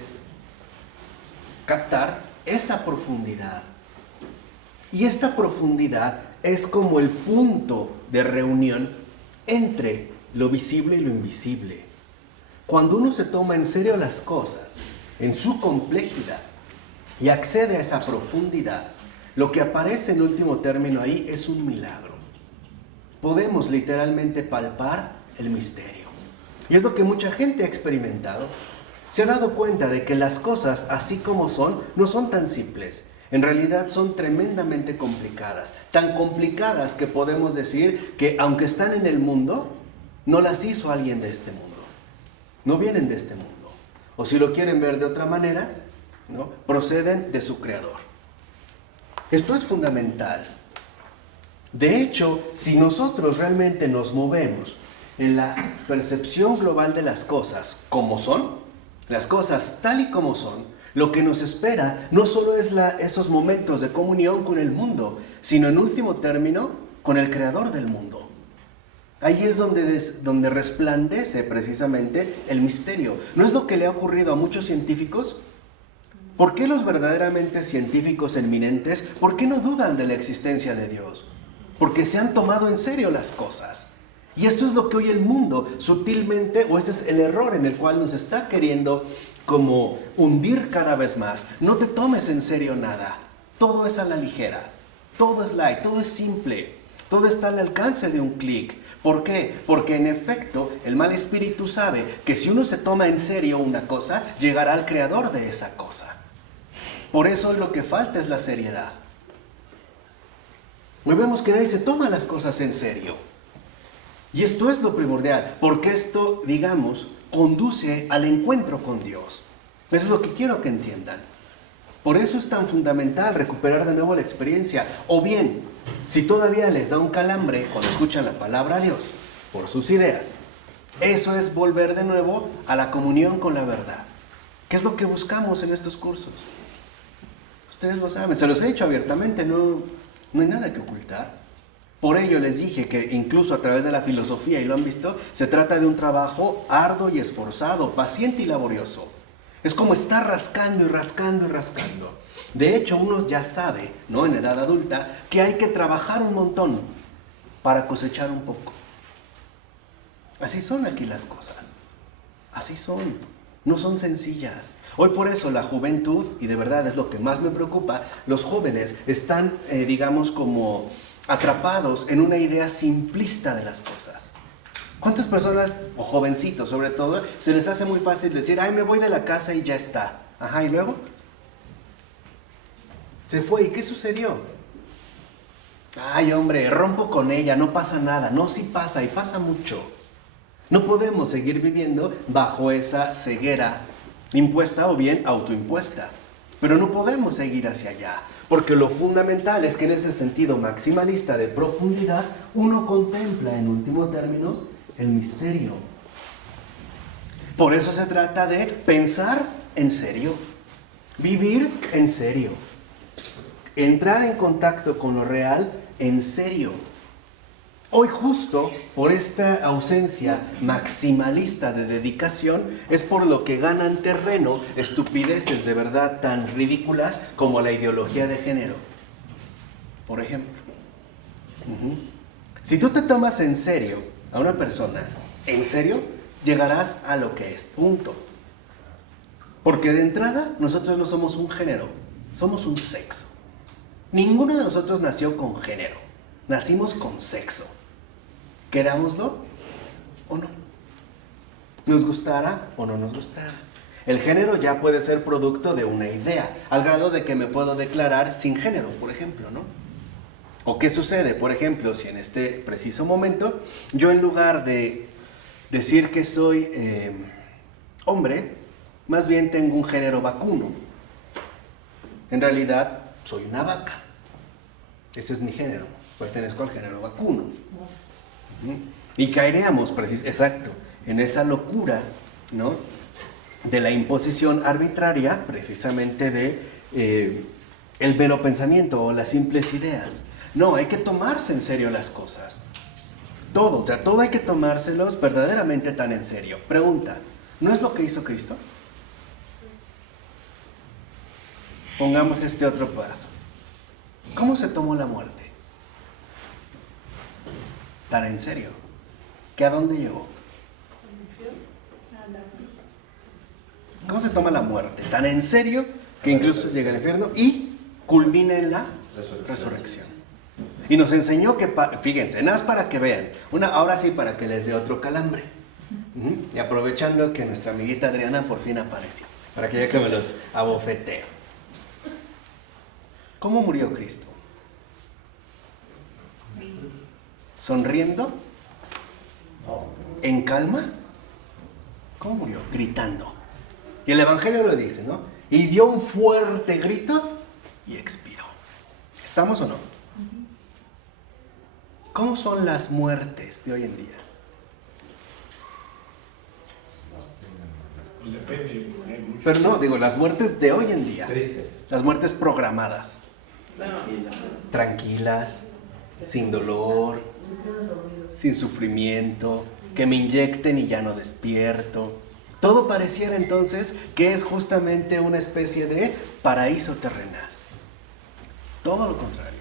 captar esa profundidad. Y esta profundidad es como el punto de reunión entre lo visible y lo invisible. Cuando uno se toma en serio las cosas, en su complejidad, y accede a esa profundidad, lo que aparece en último término ahí es un milagro. Podemos literalmente palpar el misterio. Y es lo que mucha gente ha experimentado. Se ha dado cuenta de que las cosas, así como son, no son tan simples. En realidad son tremendamente complicadas. Tan complicadas que podemos decir que, aunque están en el mundo, no las hizo alguien de este mundo. No vienen de este mundo. O si lo quieren ver de otra manera, ¿no? Proceden de su creador. Esto es fundamental. De hecho, si nosotros realmente nos movemos en la percepción global de las cosas como son, las cosas tal y como son, lo que nos espera no solo es esos momentos de comunión con el mundo, sino en último término con el creador del mundo. Ahí es donde resplandece precisamente el misterio. ¿No es lo que le ha ocurrido a muchos científicos? ¿Por qué los verdaderamente científicos eminentes, por qué no dudan de la existencia de Dios? Porque se han tomado en serio las cosas. Y esto es lo que hoy el mundo sutilmente, o ese es el error en el cual nos está queriendo como hundir cada vez más. No te tomes en serio nada. Todo es a la ligera. Todo es light, todo es simple. Todo está al alcance de un clic. ¿Por qué? Porque en efecto el mal espíritu sabe que si uno se toma en serio una cosa, llegará al creador de esa cosa. Por eso lo que falta es la seriedad. Hoy vemos que nadie se toma las cosas en serio. Y esto es lo primordial, porque esto, digamos, conduce al encuentro con Dios. Eso es lo que quiero que entiendan. Por eso es tan fundamental recuperar de nuevo la experiencia. O bien, si todavía les da un calambre cuando escuchan la palabra de Dios por sus ideas, eso es volver de nuevo a la comunión con la verdad. ¿Qué es lo que buscamos en estos cursos? Ustedes lo saben, se los he dicho abiertamente, no hay nada que ocultar. Por ello les dije que incluso a través de la filosofía, y lo han visto, se trata de un trabajo arduo y esforzado, paciente y laborioso. Es como estar rascando y rascando y rascando. De hecho, uno ya sabe, ¿no?, en edad adulta, que hay que trabajar un montón para cosechar un poco. Así son aquí las cosas. Así son. No son sencillas. Hoy por eso la juventud, y de verdad es lo que más me preocupa, los jóvenes están, digamos, como atrapados en una idea simplista de las cosas. ¿Cuántas personas, o jovencitos sobre todo, se les hace muy fácil decir, ay, me voy de la casa y ya está? Ajá, ¿y luego? Se fue, ¿y qué sucedió? Ay, hombre, rompo con ella, no pasa nada. No, sí pasa, y pasa mucho. No podemos seguir viviendo bajo esa ceguera impuesta o bien autoimpuesta. Pero no podemos seguir hacia allá, porque lo fundamental es que en este sentido maximalista de profundidad, uno contempla en último término el misterio. Por eso se trata de pensar en serio, vivir en serio, entrar en contacto con lo real en serio. Hoy justo por esta ausencia maximalista de dedicación es por lo que ganan terreno estupideces de verdad tan ridículas como la ideología de género. Por ejemplo, si tú te tomas en serio a una persona, en serio, llegarás a lo que es, punto. Porque de entrada nosotros no somos un género, somos un sexo. Ninguno de nosotros nació con género, nacimos con sexo. Querámoslo o no, nos gustara o no nos gustara. El género ya puede ser producto de una idea, al grado de que me puedo declarar sin género, por ejemplo, ¿no? ¿O qué sucede? Por ejemplo, si en este preciso momento yo, en lugar de decir que soy hombre, más bien tengo un género vacuno. En realidad soy una vaca. Ese es mi género, pertenezco al género vacuno. Y caeríamos, exacto, en esa locura, ¿no?, de la imposición arbitraria, precisamente de el mero pensamiento o las simples ideas. No, hay que tomarse en serio las cosas. Todo, o sea, todo hay que tomárselos verdaderamente tan en serio. Pregunta, ¿no es lo que hizo Cristo? Pongamos este otro paso. ¿Cómo se tomó la muerte? Tan en serio, ¿que a dónde llegó? ¿Cómo se toma la muerte? Tan en serio que incluso llega al infierno y culmina en la resurrección. Y nos enseñó que, fíjense, nada más para que vean, ahora sí para que les dé otro calambre. Y aprovechando que nuestra amiguita Adriana por fin apareció, para que ya que me los abofeteo. ¿Cómo murió Cristo? ¿Sonriendo? ¿En calma? ¿Cómo murió? Gritando. Y el Evangelio lo dice, ¿no? Y dio un fuerte grito y expiró. ¿Estamos o no? ¿Cómo son las muertes de hoy en día? Pero no, digo, las muertes de hoy en día. Tristes. Las muertes programadas. Tranquilas, sin dolor, sin sufrimiento, que me inyecten y ya no despierto. Todo pareciera entonces que es justamente una especie de paraíso terrenal. Todo lo contrario.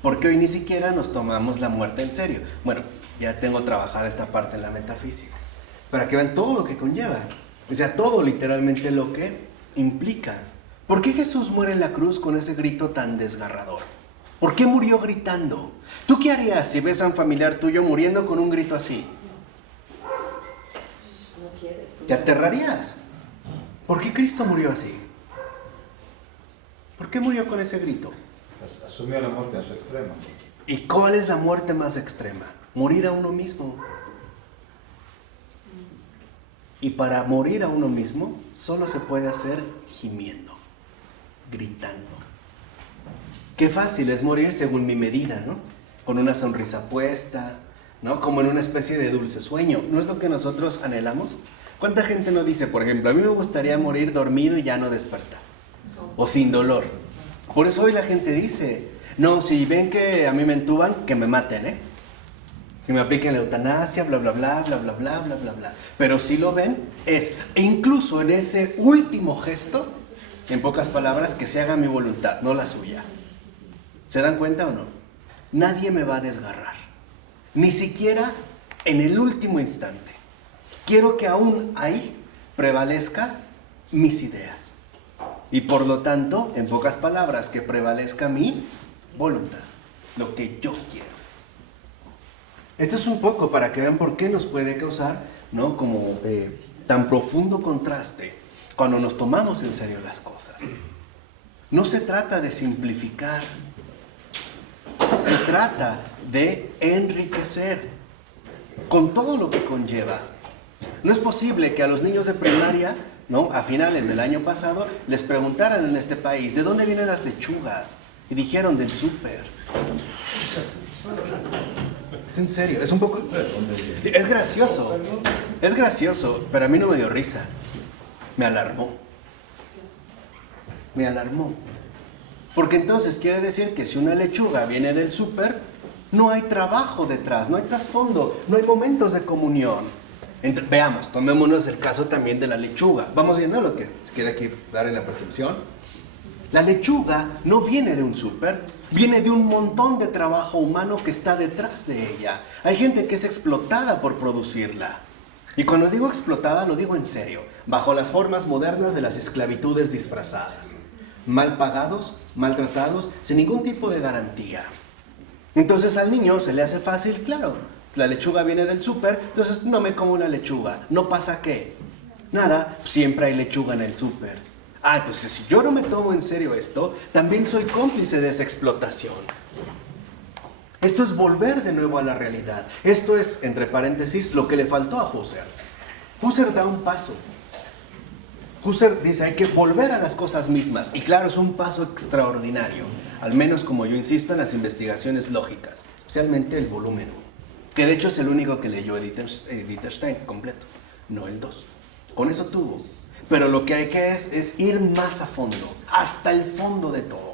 Porque hoy ni siquiera nos tomamos la muerte en serio. Bueno, ya tengo trabajada esta parte en la metafísica. Para que vean todo lo que conlleva. O sea, todo literalmente lo que implica. ¿Por qué Jesús muere en la cruz con ese grito tan desgarrador? ¿Por qué murió gritando? ¿Tú qué harías si ves a un familiar tuyo muriendo con un grito así? ¿Te aterrarías? ¿Por qué Cristo murió así? ¿Por qué murió con ese grito? Asumió la muerte en su extremo. ¿Y cuál es la muerte más extrema? Morir a uno mismo. Y para morir a uno mismo solo se puede hacer gimiendo. gritando. Qué fácil es morir según mi medida, ¿no? Con una sonrisa puesta, ¿no? Como en una especie de dulce sueño. ¿No es lo que nosotros anhelamos? ¿Cuánta gente no dice, por ejemplo, a mí me gustaría morir dormido y ya no despertar? O sin dolor. Por eso hoy la gente dice, no, si ven que a mí me entuban, que me maten, ¿eh? Que me apliquen la eutanasia, bla, bla, bla, bla, bla, bla, bla, bla, bla. Pero si lo ven, e incluso en ese último gesto, en pocas palabras, que se haga mi voluntad, no la suya. ¿Se dan cuenta o no? Nadie me va a desgarrar. Ni siquiera en el último instante. Quiero que aún ahí prevalezca mis ideas. Y por lo tanto, en pocas palabras, que prevalezca mi voluntad. Lo que yo quiero. Esto es un poco para que vean por qué nos puede causar, ¿no? Como tan profundo contraste cuando nos tomamos en serio las cosas. No se trata de simplificar. Se trata de enriquecer con todo lo que conlleva. No es posible que a los niños de primaria, ¿no? A finales del año pasado, les preguntaran en este país, ¿de dónde vienen las lechugas? Y dijeron, del súper. Es en serio, es un poco... Es gracioso, pero a mí no me dio risa. Me alarmó. Porque entonces quiere decir que si una lechuga viene del súper, no hay trabajo detrás, no hay trasfondo, no hay momentos de comunión. Veamos, tomémonos el caso también de la lechuga. Vamos viendo lo que quiere aquí dar en la percepción. La lechuga no viene de un súper, viene de un montón de trabajo humano que está detrás de ella. Hay gente que es explotada por producirla. Y cuando digo explotada, lo digo en serio, bajo las formas modernas de las esclavitudes disfrazadas. Mal pagados, maltratados, sin ningún tipo de garantía. Entonces al niño se le hace fácil, claro, la lechuga viene del súper, entonces no me como una lechuga. ¿No pasa qué? Nada, siempre hay lechuga en el súper. Entonces si yo no me tomo en serio esto, también soy cómplice de esa explotación. Esto es volver de nuevo a la realidad. Esto es, entre paréntesis, lo que le faltó a Husserl. Husserl da un paso. Husserl dice, hay que volver a las cosas mismas. Y claro, es un paso extraordinario. Al menos como yo insisto en las investigaciones lógicas. Especialmente el volumen 1. Que de hecho es el único que leyó Edith Stein completo. No el 2. Con eso tuvo. Pero lo que hay que es ir más a fondo. Hasta el fondo de todo.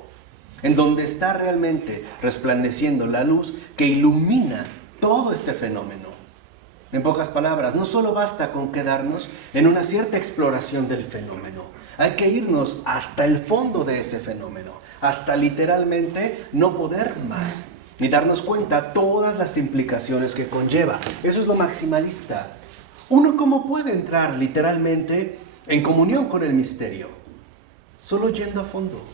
En donde está realmente resplandeciendo la luz que ilumina todo este fenómeno. En pocas palabras, no solo basta con quedarnos en una cierta exploración del fenómeno. Hay que irnos hasta el fondo de ese fenómeno, hasta literalmente no poder más, ni darnos cuenta todas las implicaciones que conlleva. Eso es lo maximalista. ¿Uno cómo puede entrar literalmente en comunión con el misterio? Solo yendo a fondo.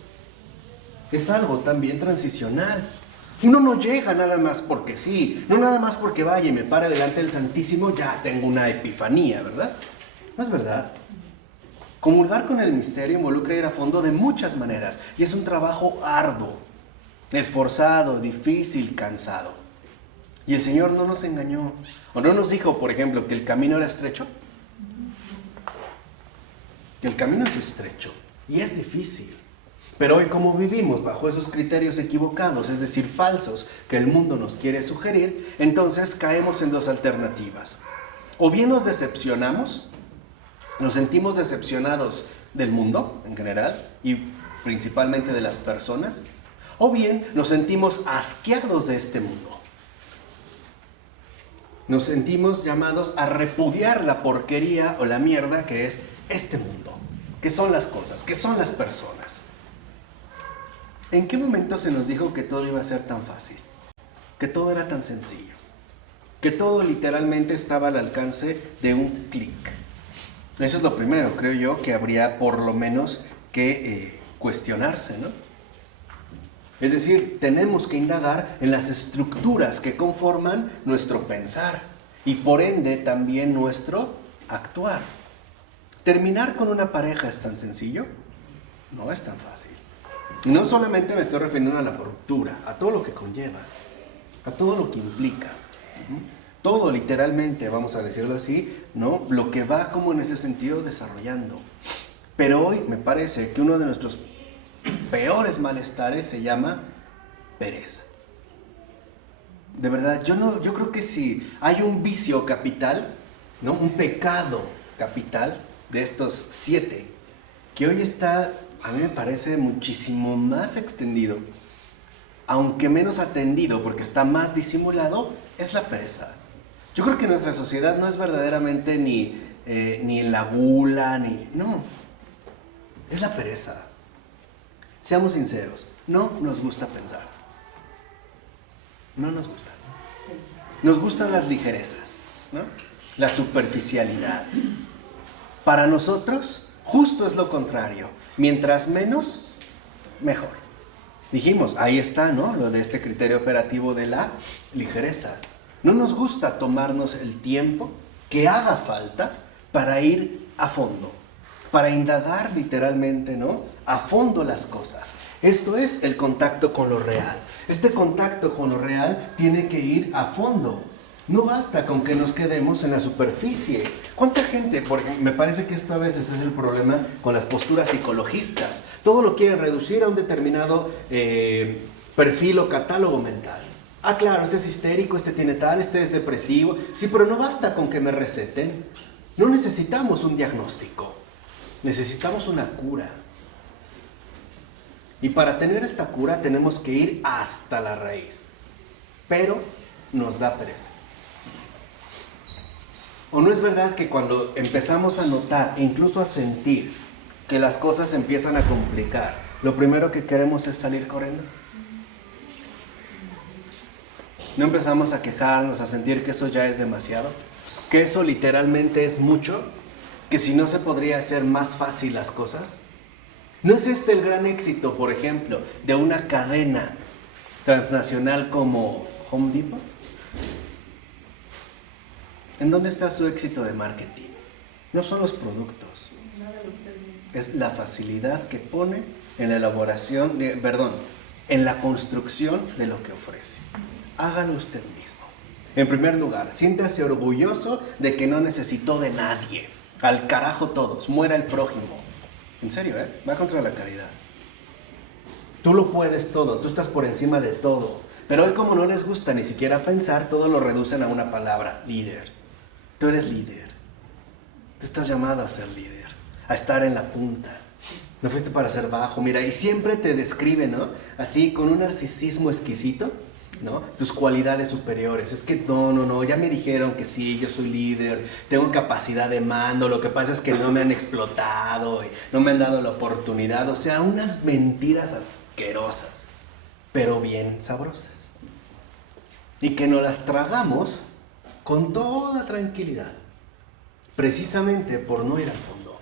Es algo también transicional. Uno no llega nada más porque sí, no nada más porque vaya y me pare delante del Santísimo, ya tengo una epifanía, ¿verdad? No es verdad. Comulgar con el misterio involucra ir a fondo de muchas maneras y es un trabajo arduo, esforzado, difícil, cansado. Y el Señor no nos engañó, o no nos dijo, por ejemplo, que el camino era estrecho. Que el camino es estrecho y es difícil. Pero hoy como vivimos bajo esos criterios equivocados, es decir, falsos, que el mundo nos quiere sugerir, entonces caemos en dos alternativas. O bien nos decepcionamos, nos sentimos decepcionados del mundo en general y principalmente de las personas, o bien nos sentimos asqueados de este mundo. Nos sentimos llamados a repudiar la porquería o la mierda que es este mundo, que son las cosas, que son las personas. ¿En qué momento se nos dijo que todo iba a ser tan fácil? Que todo era tan sencillo. Que todo literalmente estaba al alcance de un clic. Eso es lo primero, creo yo, que habría por lo menos que cuestionarse, ¿no? Es decir, tenemos que indagar en las estructuras que conforman nuestro pensar y por ende también nuestro actuar. ¿Terminar con una pareja es tan sencillo? No es tan fácil. Y no solamente me estoy refiriendo a la ruptura, a todo lo que conlleva, a todo lo que implica. Todo literalmente, vamos a decirlo así, ¿no? Lo que va como en ese sentido desarrollando. Pero hoy me parece que uno de nuestros peores malestares se llama pereza. De verdad, yo creo que si hay un vicio capital, ¿no? Un pecado capital de estos 7, que hoy está, a mí me parece, muchísimo más extendido, aunque menos atendido porque está más disimulado, es la pereza. Yo creo que nuestra sociedad no es verdaderamente ni en la gula, no, es la pereza. Seamos sinceros, no nos gusta pensar. No nos gusta. Nos gustan las ligerezas, ¿no? Las superficialidades. Para nosotros, justo es lo contrario. Mientras menos, mejor. Dijimos, ahí está, ¿no? Lo de este criterio operativo de la ligereza. No nos gusta tomarnos el tiempo que haga falta para ir a fondo, para indagar literalmente, ¿no? A fondo las cosas. Esto es el contacto con lo real. Este contacto con lo real tiene que ir a fondo. No basta con que nos quedemos en la superficie. ¿Cuánta gente, porque me parece que esto a veces es el problema con las posturas psicologistas, todo lo quieren reducir a un determinado perfil o catálogo mental? Ah, claro, este es histérico, este tiene tal, este es depresivo. Sí, pero no basta con que me receten. No necesitamos un diagnóstico. Necesitamos una cura. Y para tener esta cura tenemos que ir hasta la raíz. Pero nos da pereza. ¿O no es verdad que cuando empezamos a notar e incluso a sentir que las cosas empiezan a complicar, lo primero que queremos es salir corriendo? ¿No empezamos a quejarnos, a sentir que eso ya es demasiado? ¿Que eso literalmente es mucho? ¿Que si no se podría hacer más fácil las cosas? ¿No es este el gran éxito, por ejemplo, de una cadena transnacional como Home Depot? ¿En dónde está su éxito de marketing? No son los productos, es la facilidad que pone en la elaboración, en la construcción de lo que ofrece. Hágalo usted mismo. En primer lugar, siéntase orgulloso de que no necesitó de nadie. Al carajo todos, muera el prójimo. En serio, va contra la caridad. Tú lo puedes todo, tú estás por encima de todo. Pero hoy, como no les gusta ni siquiera pensar, todo lo reducen a una palabra: líder. Tú eres líder. Tú estás llamado a ser líder, a estar en la punta. No fuiste para ser bajo, mira, y siempre te describe, ¿no? Así, con un narcisismo exquisito, ¿no? Tus cualidades superiores. Es que no, ya me dijeron que sí, yo soy líder, tengo capacidad de mando, lo que pasa es que no me han explotado, y no me han dado la oportunidad. O sea, unas mentiras asquerosas, pero bien sabrosas. Y que nos las tragamos con toda tranquilidad, precisamente por no ir al fondo.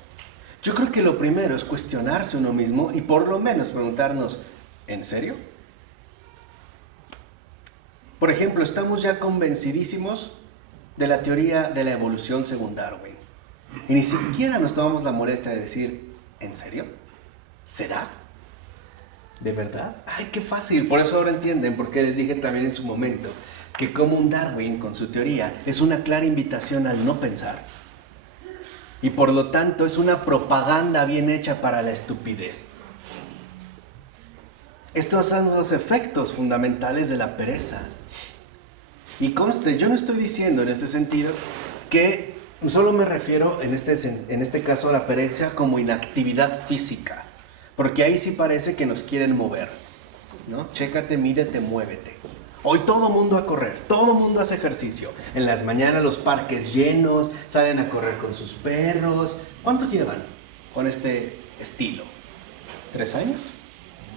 Yo creo que lo primero es cuestionarse uno mismo y por lo menos preguntarnos, ¿en serio? Por ejemplo, estamos ya convencidísimos de la teoría de la evolución según Darwin. Y ni siquiera nos tomamos la molestia de decir, ¿en serio? ¿Será? ¿De verdad? ¡Ay, qué fácil! Por eso ahora entienden por qué les dije también en su momento que como un Darwin con su teoría es una clara invitación al no pensar. Y por lo tanto es una propaganda bien hecha para la estupidez. Estos son los efectos fundamentales de la pereza. Y conste, yo no estoy diciendo en este sentido que solo me refiero en este caso a la pereza como inactividad física, porque ahí sí parece que nos quieren mover, ¿no? Chécate, mídete, muévete. Hoy todo mundo a correr, todo mundo hace ejercicio. En las mañanas los parques llenos, salen a correr con sus perros. ¿Cuánto llevan con este estilo? ¿3 años?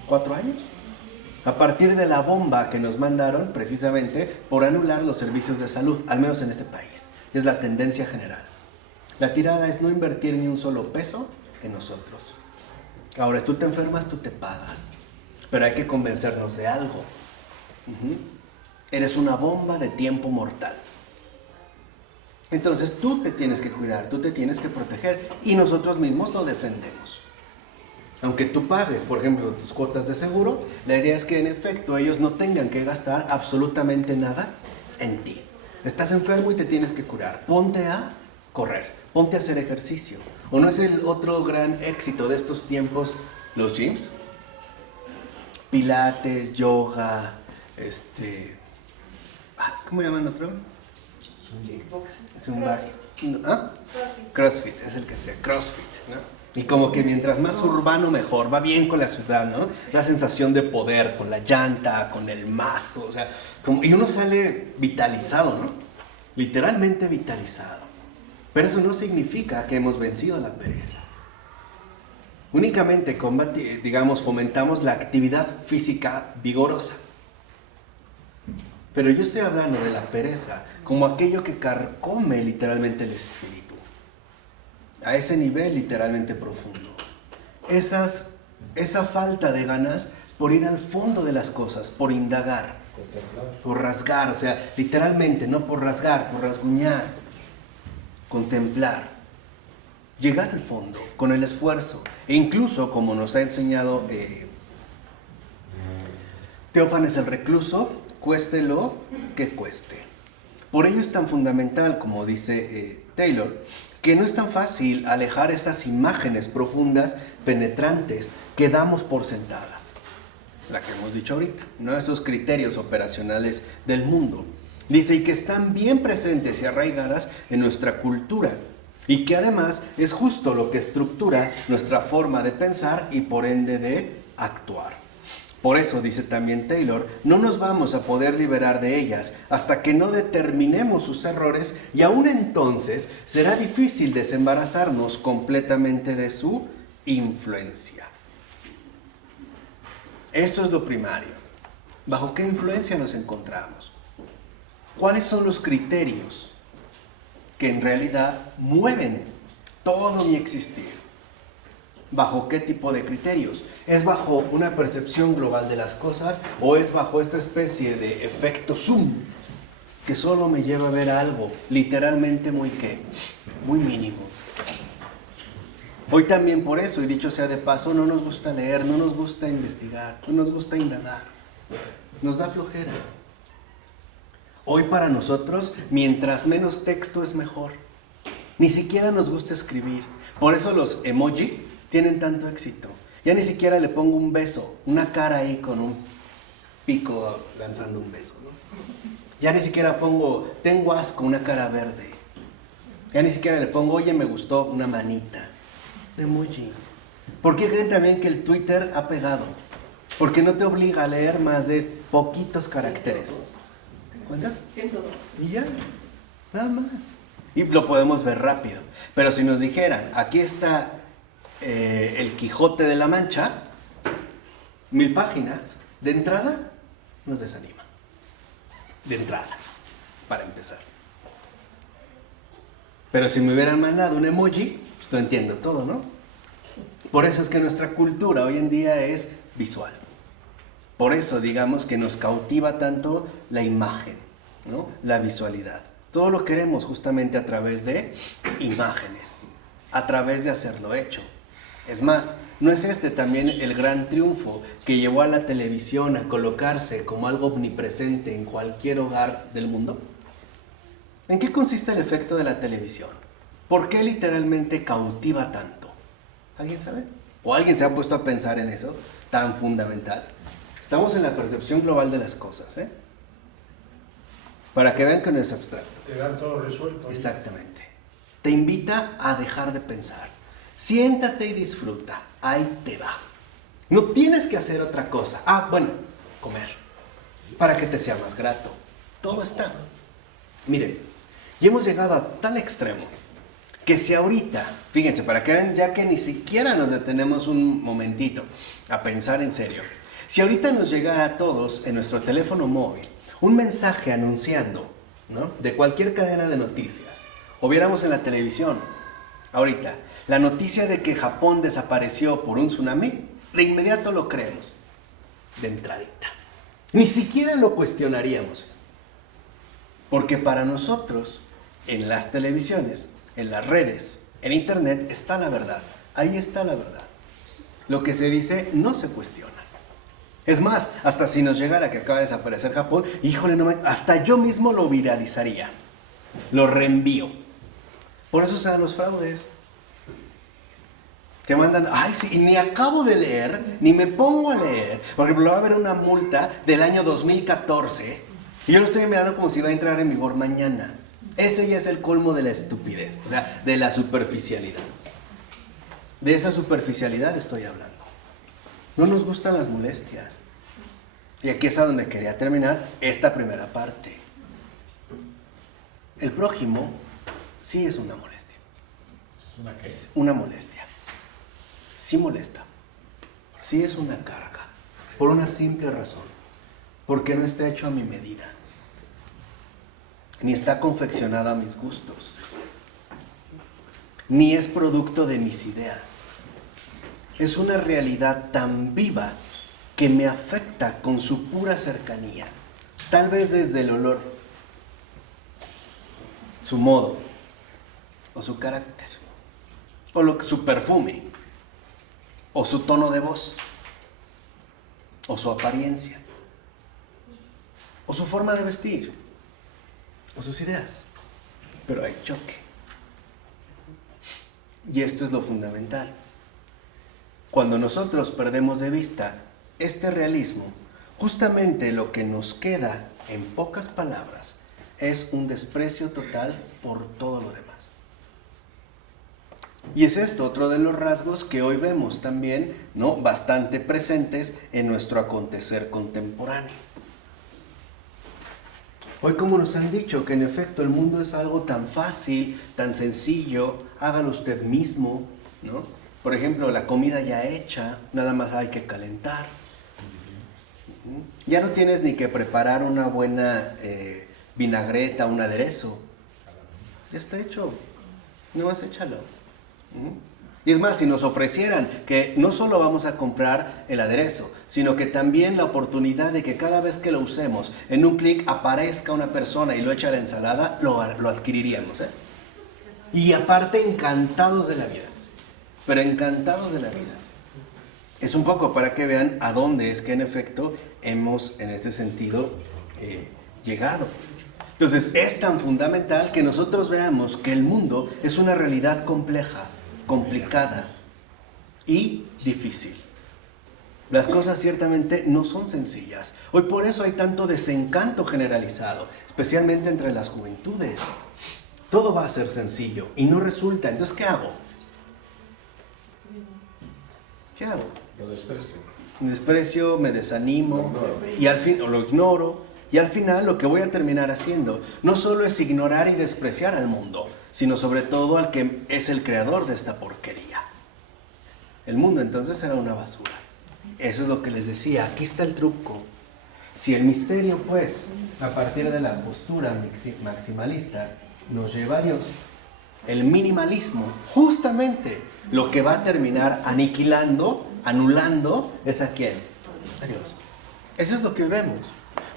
¿4 años? A partir de la bomba que nos mandaron precisamente por anular los servicios de salud, al menos en este país. Y es la tendencia general. La tirada es no invertir ni un solo peso en nosotros. Ahora, si tú te enfermas, tú te pagas. Pero hay que convencernos de algo. Eres una bomba de tiempo mortal. Entonces tú te tienes que cuidar, tú te tienes que proteger y nosotros mismos lo defendemos. Aunque tú pagues, por ejemplo, tus cuotas de seguro, la idea es que en efecto ellos no tengan que gastar absolutamente nada en ti. Estás enfermo y te tienes que curar. Ponte a correr, ponte a hacer ejercicio. ¿O no es el otro gran éxito de estos tiempos los gyms? pilates, yoga, ¿cómo llaman otro? Zumba. ¿Ah? CrossFit, es el que sea, CrossFit, ¿no? Y como que mientras más urbano mejor, va bien con la ciudad, ¿no? La sensación de poder, con la llanta, con el mazo, o sea, y uno sale vitalizado, ¿no? Literalmente vitalizado. Pero eso no significa que hemos vencido la pereza. Únicamente fomentamos la actividad física vigorosa. Pero yo estoy hablando de la pereza como aquello que carcome literalmente el espíritu. A ese nivel literalmente profundo. Esa falta de ganas por ir al fondo de las cosas, por indagar, por rasgar, o sea, literalmente, no por rasgar, por rasguñar, contemplar, llegar al fondo con el esfuerzo, e incluso, como nos ha enseñado Teófanes el Recluso, cueste lo que cueste. Por ello es tan fundamental, como dice Taylor, que no es tan fácil alejar esas imágenes profundas, penetrantes, que damos por sentadas. La que hemos dicho ahorita, ¿no? Esos criterios operacionales del mundo. Dice, y que están bien presentes y arraigadas en nuestra cultura, y que además es justo lo que estructura nuestra forma de pensar y por ende de actuar. Por eso, dice también Taylor, no nos vamos a poder liberar de ellas hasta que no determinemos sus errores, y aún entonces será difícil desembarazarnos completamente de su influencia. Esto es lo primario. ¿Bajo qué influencia nos encontramos? ¿Cuáles son los criterios que en realidad mueven todo mi existir? ¿Bajo qué tipo de criterios? ¿Es bajo una percepción global de las cosas o es bajo esta especie de efecto zoom que solo me lleva a ver algo literalmente muy mínimo? Hoy también por eso, y dicho sea de paso, no nos gusta leer, no nos gusta investigar, no nos gusta indagar, nos da flojera. Hoy para nosotros, mientras menos texto es mejor. Ni siquiera nos gusta escribir. Por eso los emoji tienen tanto éxito. Ya ni siquiera le pongo un beso, una cara ahí con un pico lanzando un beso, ¿no? Ya ni siquiera pongo, tengo asco, una cara verde. Ya ni siquiera le pongo, oye, me gustó, una manita. Emoji. ¿Por qué creen también que el Twitter ha pegado? Porque no te obliga a leer más de poquitos caracteres. ¿Cuántas? 102. Y ya, nada más. Y lo podemos ver rápido. Pero si nos dijeran, aquí está el Quijote de la Mancha, 1000 páginas, de entrada nos desanima. De entrada, para empezar. Pero si me hubieran mandado un emoji, pues lo entiendo todo, ¿no? Por eso es que nuestra cultura hoy en día es visual. Por eso digamos que nos cautiva tanto la imagen, ¿no? La visualidad. Todo lo queremos justamente a través de imágenes, a través de hacerlo hecho. Es más, ¿no es este también el gran triunfo que llevó a la televisión a colocarse como algo omnipresente en cualquier hogar del mundo? ¿En qué consiste el efecto de la televisión? ¿Por qué literalmente cautiva tanto? ¿Alguien sabe? ¿O alguien se ha puesto a pensar en eso tan fundamental? Estamos en la percepción global de las cosas, ¿eh? Para que vean que no es abstracto. Te dan todo resuelto. Exactamente. Te invita a dejar de pensar. Siéntate y disfruta. Ahí te va. No tienes que hacer otra cosa. Bueno, comer. Para que te sea más grato. Todo está. Miren, y hemos llegado a tal extremo que si ahorita, fíjense, para que vean, ya que ni siquiera nos detenemos un momentito a pensar en serio, si ahorita nos llegara a todos en nuestro teléfono móvil un mensaje anunciando, ¿no?, de cualquier cadena de noticias, o viéramos en la televisión, ahorita, la noticia de que Japón desapareció por un tsunami, de inmediato lo creemos, de entradita. Ni siquiera lo cuestionaríamos, porque para nosotros, en las televisiones, en las redes, en internet, está la verdad. Ahí está la verdad. Lo que se dice no se cuestiona. Es más, hasta si nos llegara que acaba de desaparecer Japón, híjole, hasta yo mismo lo viralizaría. Lo reenvío. Por eso se dan los fraudes. Te mandan, ay, sí, y ni acabo de leer, ni me pongo a leer. Por ejemplo, va a haber una multa del año 2014 y yo lo estoy mirando como si va a entrar en vigor mañana. Ese ya es el colmo de la estupidez, o sea, de la superficialidad. De esa superficialidad estoy hablando. No nos gustan las molestias. Y aquí es a donde quería terminar esta primera parte. El prójimo sí es una molestia. ¿Es una qué? Una molestia. Sí molesta. Sí es una carga. Por una simple razón. Porque no está hecho a mi medida. Ni está confeccionado a mis gustos. Ni es producto de mis ideas. Es una realidad tan viva que me afecta con su pura cercanía. Tal vez desde el olor, su modo, o su carácter, o su perfume, o su tono de voz, o su apariencia, o su forma de vestir, o sus ideas. Pero hay choque. Y esto es lo fundamental. Cuando nosotros perdemos de vista este realismo, justamente lo que nos queda, en pocas palabras, es un desprecio total por todo lo demás. Y es esto otro de los rasgos que hoy vemos también, ¿no?, bastante presentes en nuestro acontecer contemporáneo. Hoy, como nos han dicho, que en efecto el mundo es algo tan fácil, tan sencillo, hágalo usted mismo, ¿no? Por ejemplo, la comida ya hecha, nada más hay que calentar. Ya no tienes ni que preparar una buena vinagreta, un aderezo. Ya está hecho. No más échalo. Y es más, si nos ofrecieran que no solo vamos a comprar el aderezo, sino que también la oportunidad de que cada vez que lo usemos, en un clic aparezca una persona y lo echa a la ensalada, lo adquiriríamos, ¿eh? Y aparte, encantados de la vida. Pero encantados de la vida. Es un poco para que vean a dónde es que en efecto hemos en este sentido llegado. Entonces es tan fundamental que nosotros veamos que el mundo es una realidad compleja, complicada y difícil. Las cosas ciertamente no son sencillas. Hoy por eso hay tanto desencanto generalizado, especialmente entre las juventudes. Todo va a ser sencillo y no resulta. Entonces, ¿qué hago? ¿Qué hago? Lo desprecio. Me desprecio, me desanimo y al fin, o lo ignoro, y al final lo que voy a terminar haciendo no solo es ignorar y despreciar al mundo, sino sobre todo al que es el creador de esta porquería. El mundo entonces será una basura. Eso es lo que les decía, aquí está el truco. Si el misterio, pues, a partir de la postura maximalista, nos lleva a Dios, el minimalismo, justamente lo que va a terminar aniquilando, anulando, es a quién, a Dios. Eso es lo que vemos.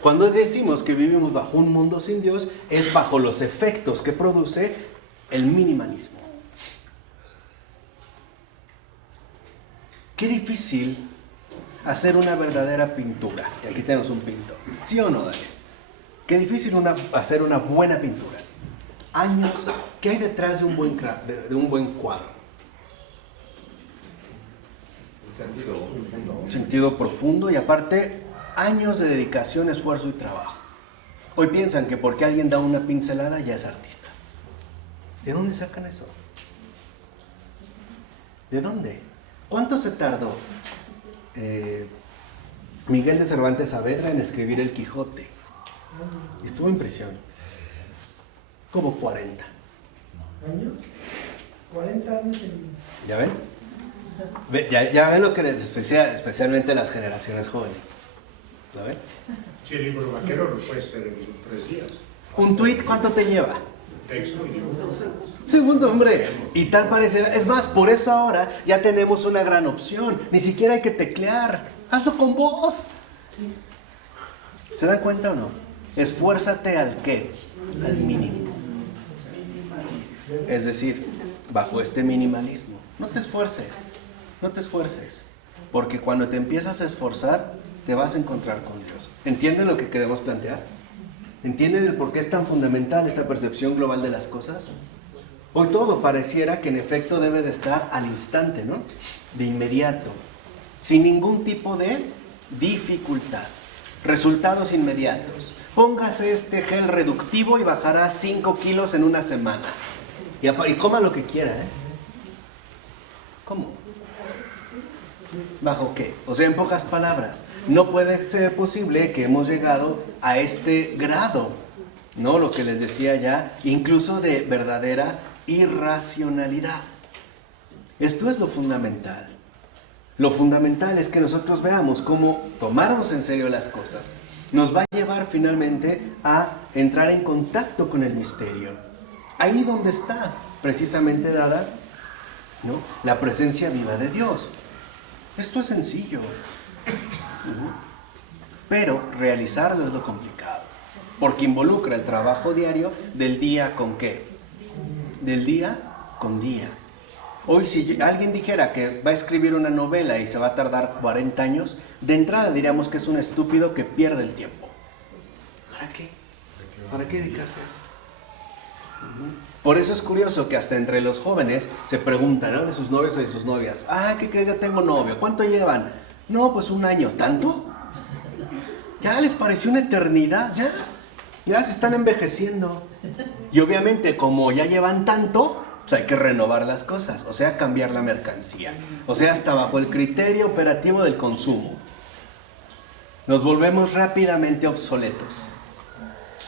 Cuando decimos que vivimos bajo un mundo sin Dios, es bajo los efectos que produce el minimalismo. Qué difícil hacer una verdadera pintura. Y aquí tenemos un pintor. ¿Sí o no, Daniel? Qué difícil hacer una buena pintura. Años, ¿qué hay detrás de un buen cuadro? Un sentido profundo y aparte años de dedicación, esfuerzo y trabajo. Hoy piensan que porque alguien da una pincelada ya es artista. ¿De dónde sacan eso? ¿De dónde? ¿Cuánto se tardó Miguel de Cervantes Saavedra en escribir El Quijote? Estuvo en prisión. Como 40. ¿Años? 40 años en... ¿Ya ven? Ya ven lo que les especialmente las generaciones jóvenes. ¿Lo ven? Sí, el libro vaquero lo puede ser en 3 días. ¿Un tuit cuánto te lleva? Texto y dibujo. Segundo, hombre. Y tal parecerá. Es más, por eso ahora ya tenemos una gran opción. Ni siquiera hay que teclear. Hazlo con voz. ¿Se dan cuenta o no? Esfuérzate al qué? Al mínimo. Es decir, bajo este minimalismo. No te esfuerces. No te esfuerces. Porque cuando te empiezas a esforzar, te vas a encontrar con Dios. ¿Entienden lo que queremos plantear? ¿Entienden el por qué es tan fundamental esta percepción global de las cosas? Hoy todo pareciera que en efecto debe de estar al instante, ¿no? De inmediato, sin ningún tipo de dificultad. Resultados inmediatos. Póngase este gel reductivo y bajará 5 kilos en una semana. Y coma lo que quiera, ¿eh? ¿Cómo? ¿Bajo qué? O sea, en pocas palabras, no puede ser posible que hemos llegado a este grado, ¿no? Lo que les decía ya, incluso de verdadera irracionalidad. Esto es lo fundamental. Lo fundamental es que nosotros veamos cómo tomarnos en serio las cosas nos va a llevar finalmente a entrar en contacto con el misterio. Ahí donde está precisamente dada, ¿no?, la presencia viva de Dios. Esto es sencillo, pero realizarlo es lo complicado, porque involucra el trabajo diario del día con qué, del día con día. Hoy si alguien dijera que va a escribir una novela y se va a tardar 40 años, de entrada diríamos que es un estúpido que pierde el tiempo. ¿Para qué? ¿Para qué dedicarse a eso? Por eso es curioso que hasta entre los jóvenes se preguntan, ¿no?, de sus novios o de sus novias. Ah, ¿qué crees? Ya tengo novio. ¿Cuánto llevan? No, pues 1 año. ¿Tanto? Ya les pareció una eternidad, ya se están envejeciendo. Y obviamente como ya llevan tanto, pues hay que renovar las cosas, o sea, cambiar la mercancía. O sea, hasta bajo el criterio operativo del consumo. Nos volvemos rápidamente obsoletos,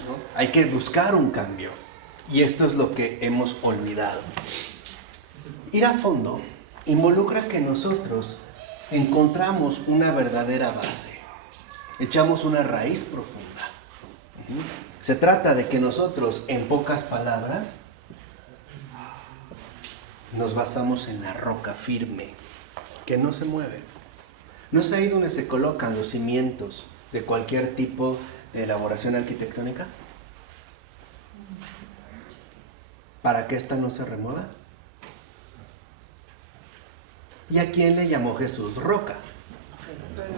¿no? Hay que buscar un cambio. Y esto es lo que hemos olvidado. Ir a fondo involucra que nosotros encontramos una verdadera base. Echamos una raíz profunda. Se trata de que nosotros, en pocas palabras, nos basamos en la roca firme, que no se mueve. ¿No es ahí donde se colocan los cimientos de cualquier tipo de elaboración arquitectónica? ¿Para que ésta no se remueva? ¿Y a quién le llamó Jesús roca?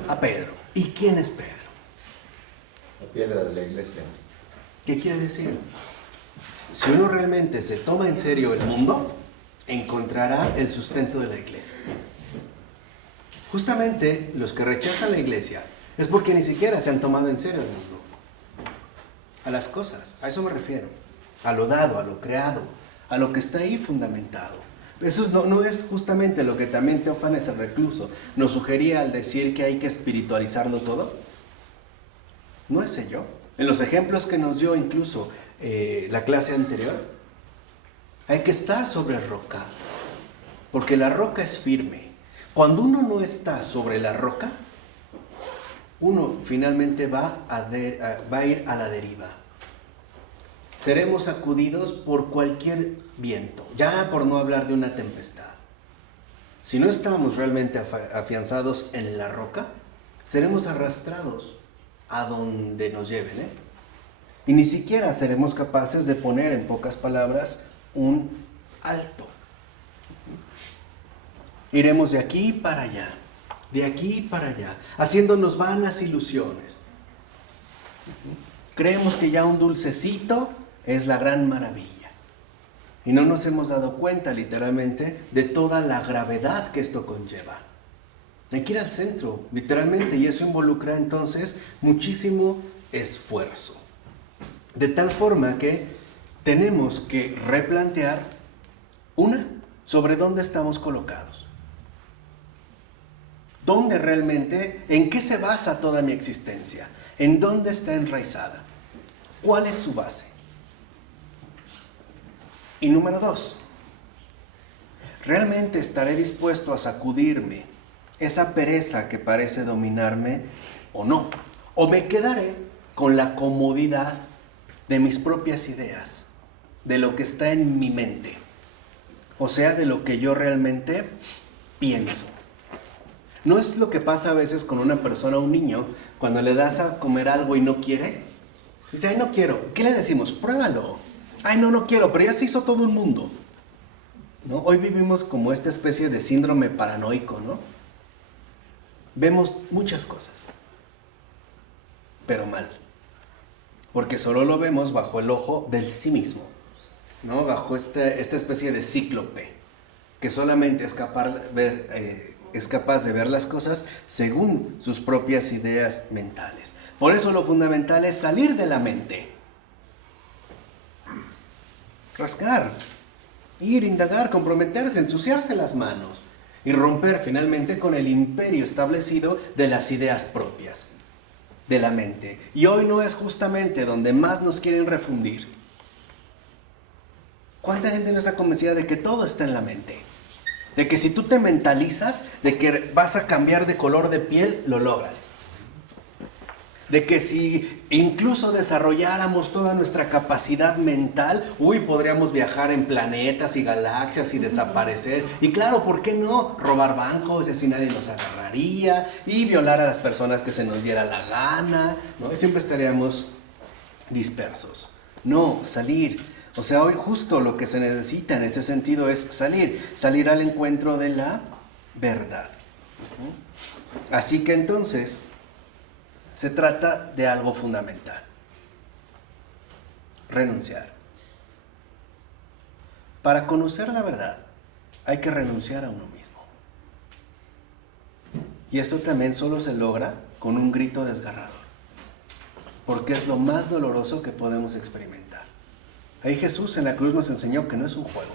A Pedro. ¿Y quién es Pedro? La piedra de la iglesia. ¿Qué quiere decir? Si uno realmente se toma en serio el mundo, encontrará el sustento de la iglesia. Justamente los que rechazan la iglesia es porque ni siquiera se han tomado en serio el mundo. A las cosas, a eso me refiero. A lo dado, a lo creado, a lo que está ahí fundamentado. Eso no es justamente lo que también Teófanes el Recluso nos sugería al decir que hay que espiritualizarlo todo. ¿No es ello? En los ejemplos que nos dio incluso la clase anterior, hay que estar sobre roca, porque la roca es firme. Cuando uno no está sobre la roca, uno finalmente va a ir a la deriva. Seremos sacudidos por cualquier viento, ya por no hablar de una tempestad. Si no estamos realmente afianzados en la roca, seremos arrastrados a donde nos lleven, y ni siquiera seremos capaces de poner, en pocas palabras, un alto. Iremos de aquí para allá, de aquí para allá, haciéndonos vanas ilusiones. Creemos que ya un dulcecito es la gran maravilla. Y no nos hemos dado cuenta, literalmente, de toda la gravedad que esto conlleva. Hay que ir al centro, literalmente, y eso involucra entonces muchísimo esfuerzo. De tal forma que tenemos que replantear, sobre dónde estamos colocados. ¿Dónde realmente, en qué se basa toda mi existencia? ¿En dónde está enraizada? ¿Cuál es su base? Y número 2, ¿realmente estaré dispuesto a sacudirme esa pereza que parece dominarme o no? ¿O me quedaré con la comodidad de mis propias ideas, de lo que está en mi mente? O sea, de lo que yo realmente pienso. ¿No es lo que pasa a veces con una persona, un niño, cuando le das a comer algo y no quiere? Dice, ay, no quiero. ¿Qué le decimos? Pruébalo. Ay, no quiero, pero ya se hizo todo el mundo, ¿no? Hoy vivimos como esta especie de síndrome paranoico, ¿no? Vemos muchas cosas, pero mal, porque solo lo vemos bajo el ojo del sí mismo. ¿no? Bajo esta especie de cíclope, que solamente es capaz de ver las cosas según sus propias ideas mentales. Por eso lo fundamental es salir de la mente. Rascar, ir, indagar, comprometerse, ensuciarse las manos y romper finalmente con el imperio establecido de las ideas propias de la mente. Y hoy no es justamente donde más nos quieren refundir. ¿Cuánta gente no está convencida de que todo está en la mente? De que si tú te mentalizas de que vas a cambiar de color de piel, lo logras. De que si incluso desarrolláramos toda nuestra capacidad mental, podríamos viajar en planetas y galaxias y desaparecer. Y claro, ¿por qué no? Robar bancos y así nadie nos agarraría, y violar a las personas que se nos diera la gana, ¿no? Y siempre estaríamos dispersos. No, salir. O sea, hoy justo lo que se necesita en este sentido es salir al encuentro de la verdad. Así que entonces se trata de algo fundamental: renunciar. Para conocer la verdad hay que renunciar a uno mismo. Y esto también solo se logra con un grito desgarrador, porque es lo más doloroso que podemos experimentar. Ahí Jesús en la cruz nos enseñó que no es un juego,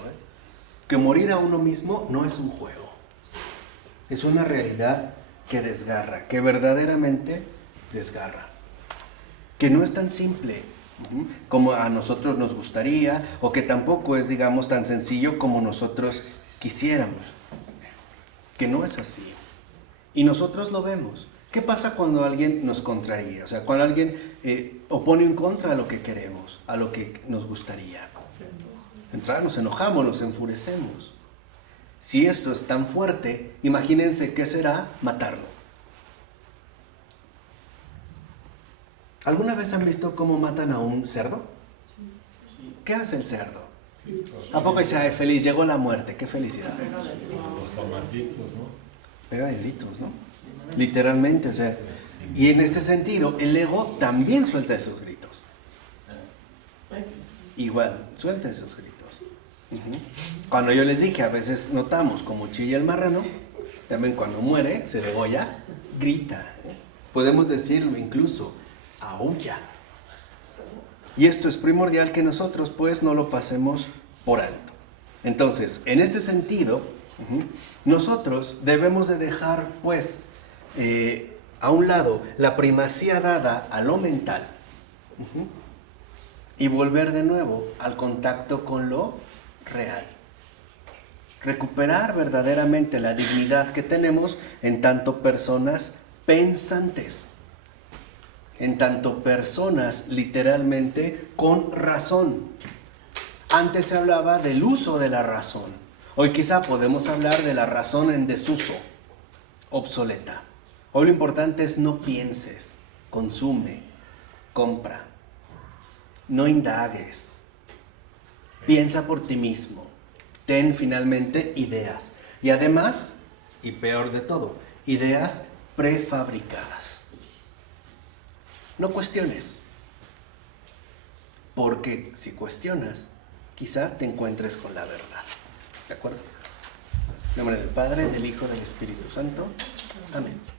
que morir a uno mismo no es un juego. Es una realidad que desgarra, que verdaderamente desgarra. Que no es tan simple como a nosotros nos gustaría, o que tampoco es, digamos, tan sencillo como nosotros quisiéramos. Que no es así. Y nosotros lo vemos. ¿Qué pasa cuando alguien nos contraría? O sea, cuando alguien opone en contra a lo que queremos, a lo que nos gustaría. Nos enojamos, nos enfurecemos. Si esto es tan fuerte, imagínense qué será matarlo. ¿Alguna vez han visto cómo matan a un cerdo? ¿Qué hace el cerdo? ¿A poco dice, ay, feliz, llegó la muerte, qué felicidad? Los tomatitos, ¿no? Pega de gritos, ¿no? Literalmente, o sea, y en este sentido, el ego también suelta esos gritos. Igual, suelta esos gritos. Cuando yo les dije, a veces notamos como chilla el marrano, también cuando muere, se degolla, grita. Podemos decirlo incluso, aúlla. Y esto es primordial que nosotros pues no lo pasemos por alto. Entonces, en este sentido, nosotros debemos de dejar pues a un lado la primacía dada a lo mental y volver de nuevo al contacto con lo real. Recuperar verdaderamente la dignidad que tenemos en tanto personas pensantes, en tanto personas literalmente con razón. Antes se hablaba del uso de la razón. Hoy quizá podemos hablar de la razón en desuso, obsoleta. Hoy lo importante es no pienses, consume, compra. No indagues. Piensa por ti mismo. Ten finalmente ideas. Y además, y peor de todo, ideas prefabricadas. No cuestiones. Porque si cuestionas, quizá te encuentres con la verdad. ¿De acuerdo? En nombre del Padre, del Hijo y del Espíritu Santo. Amén.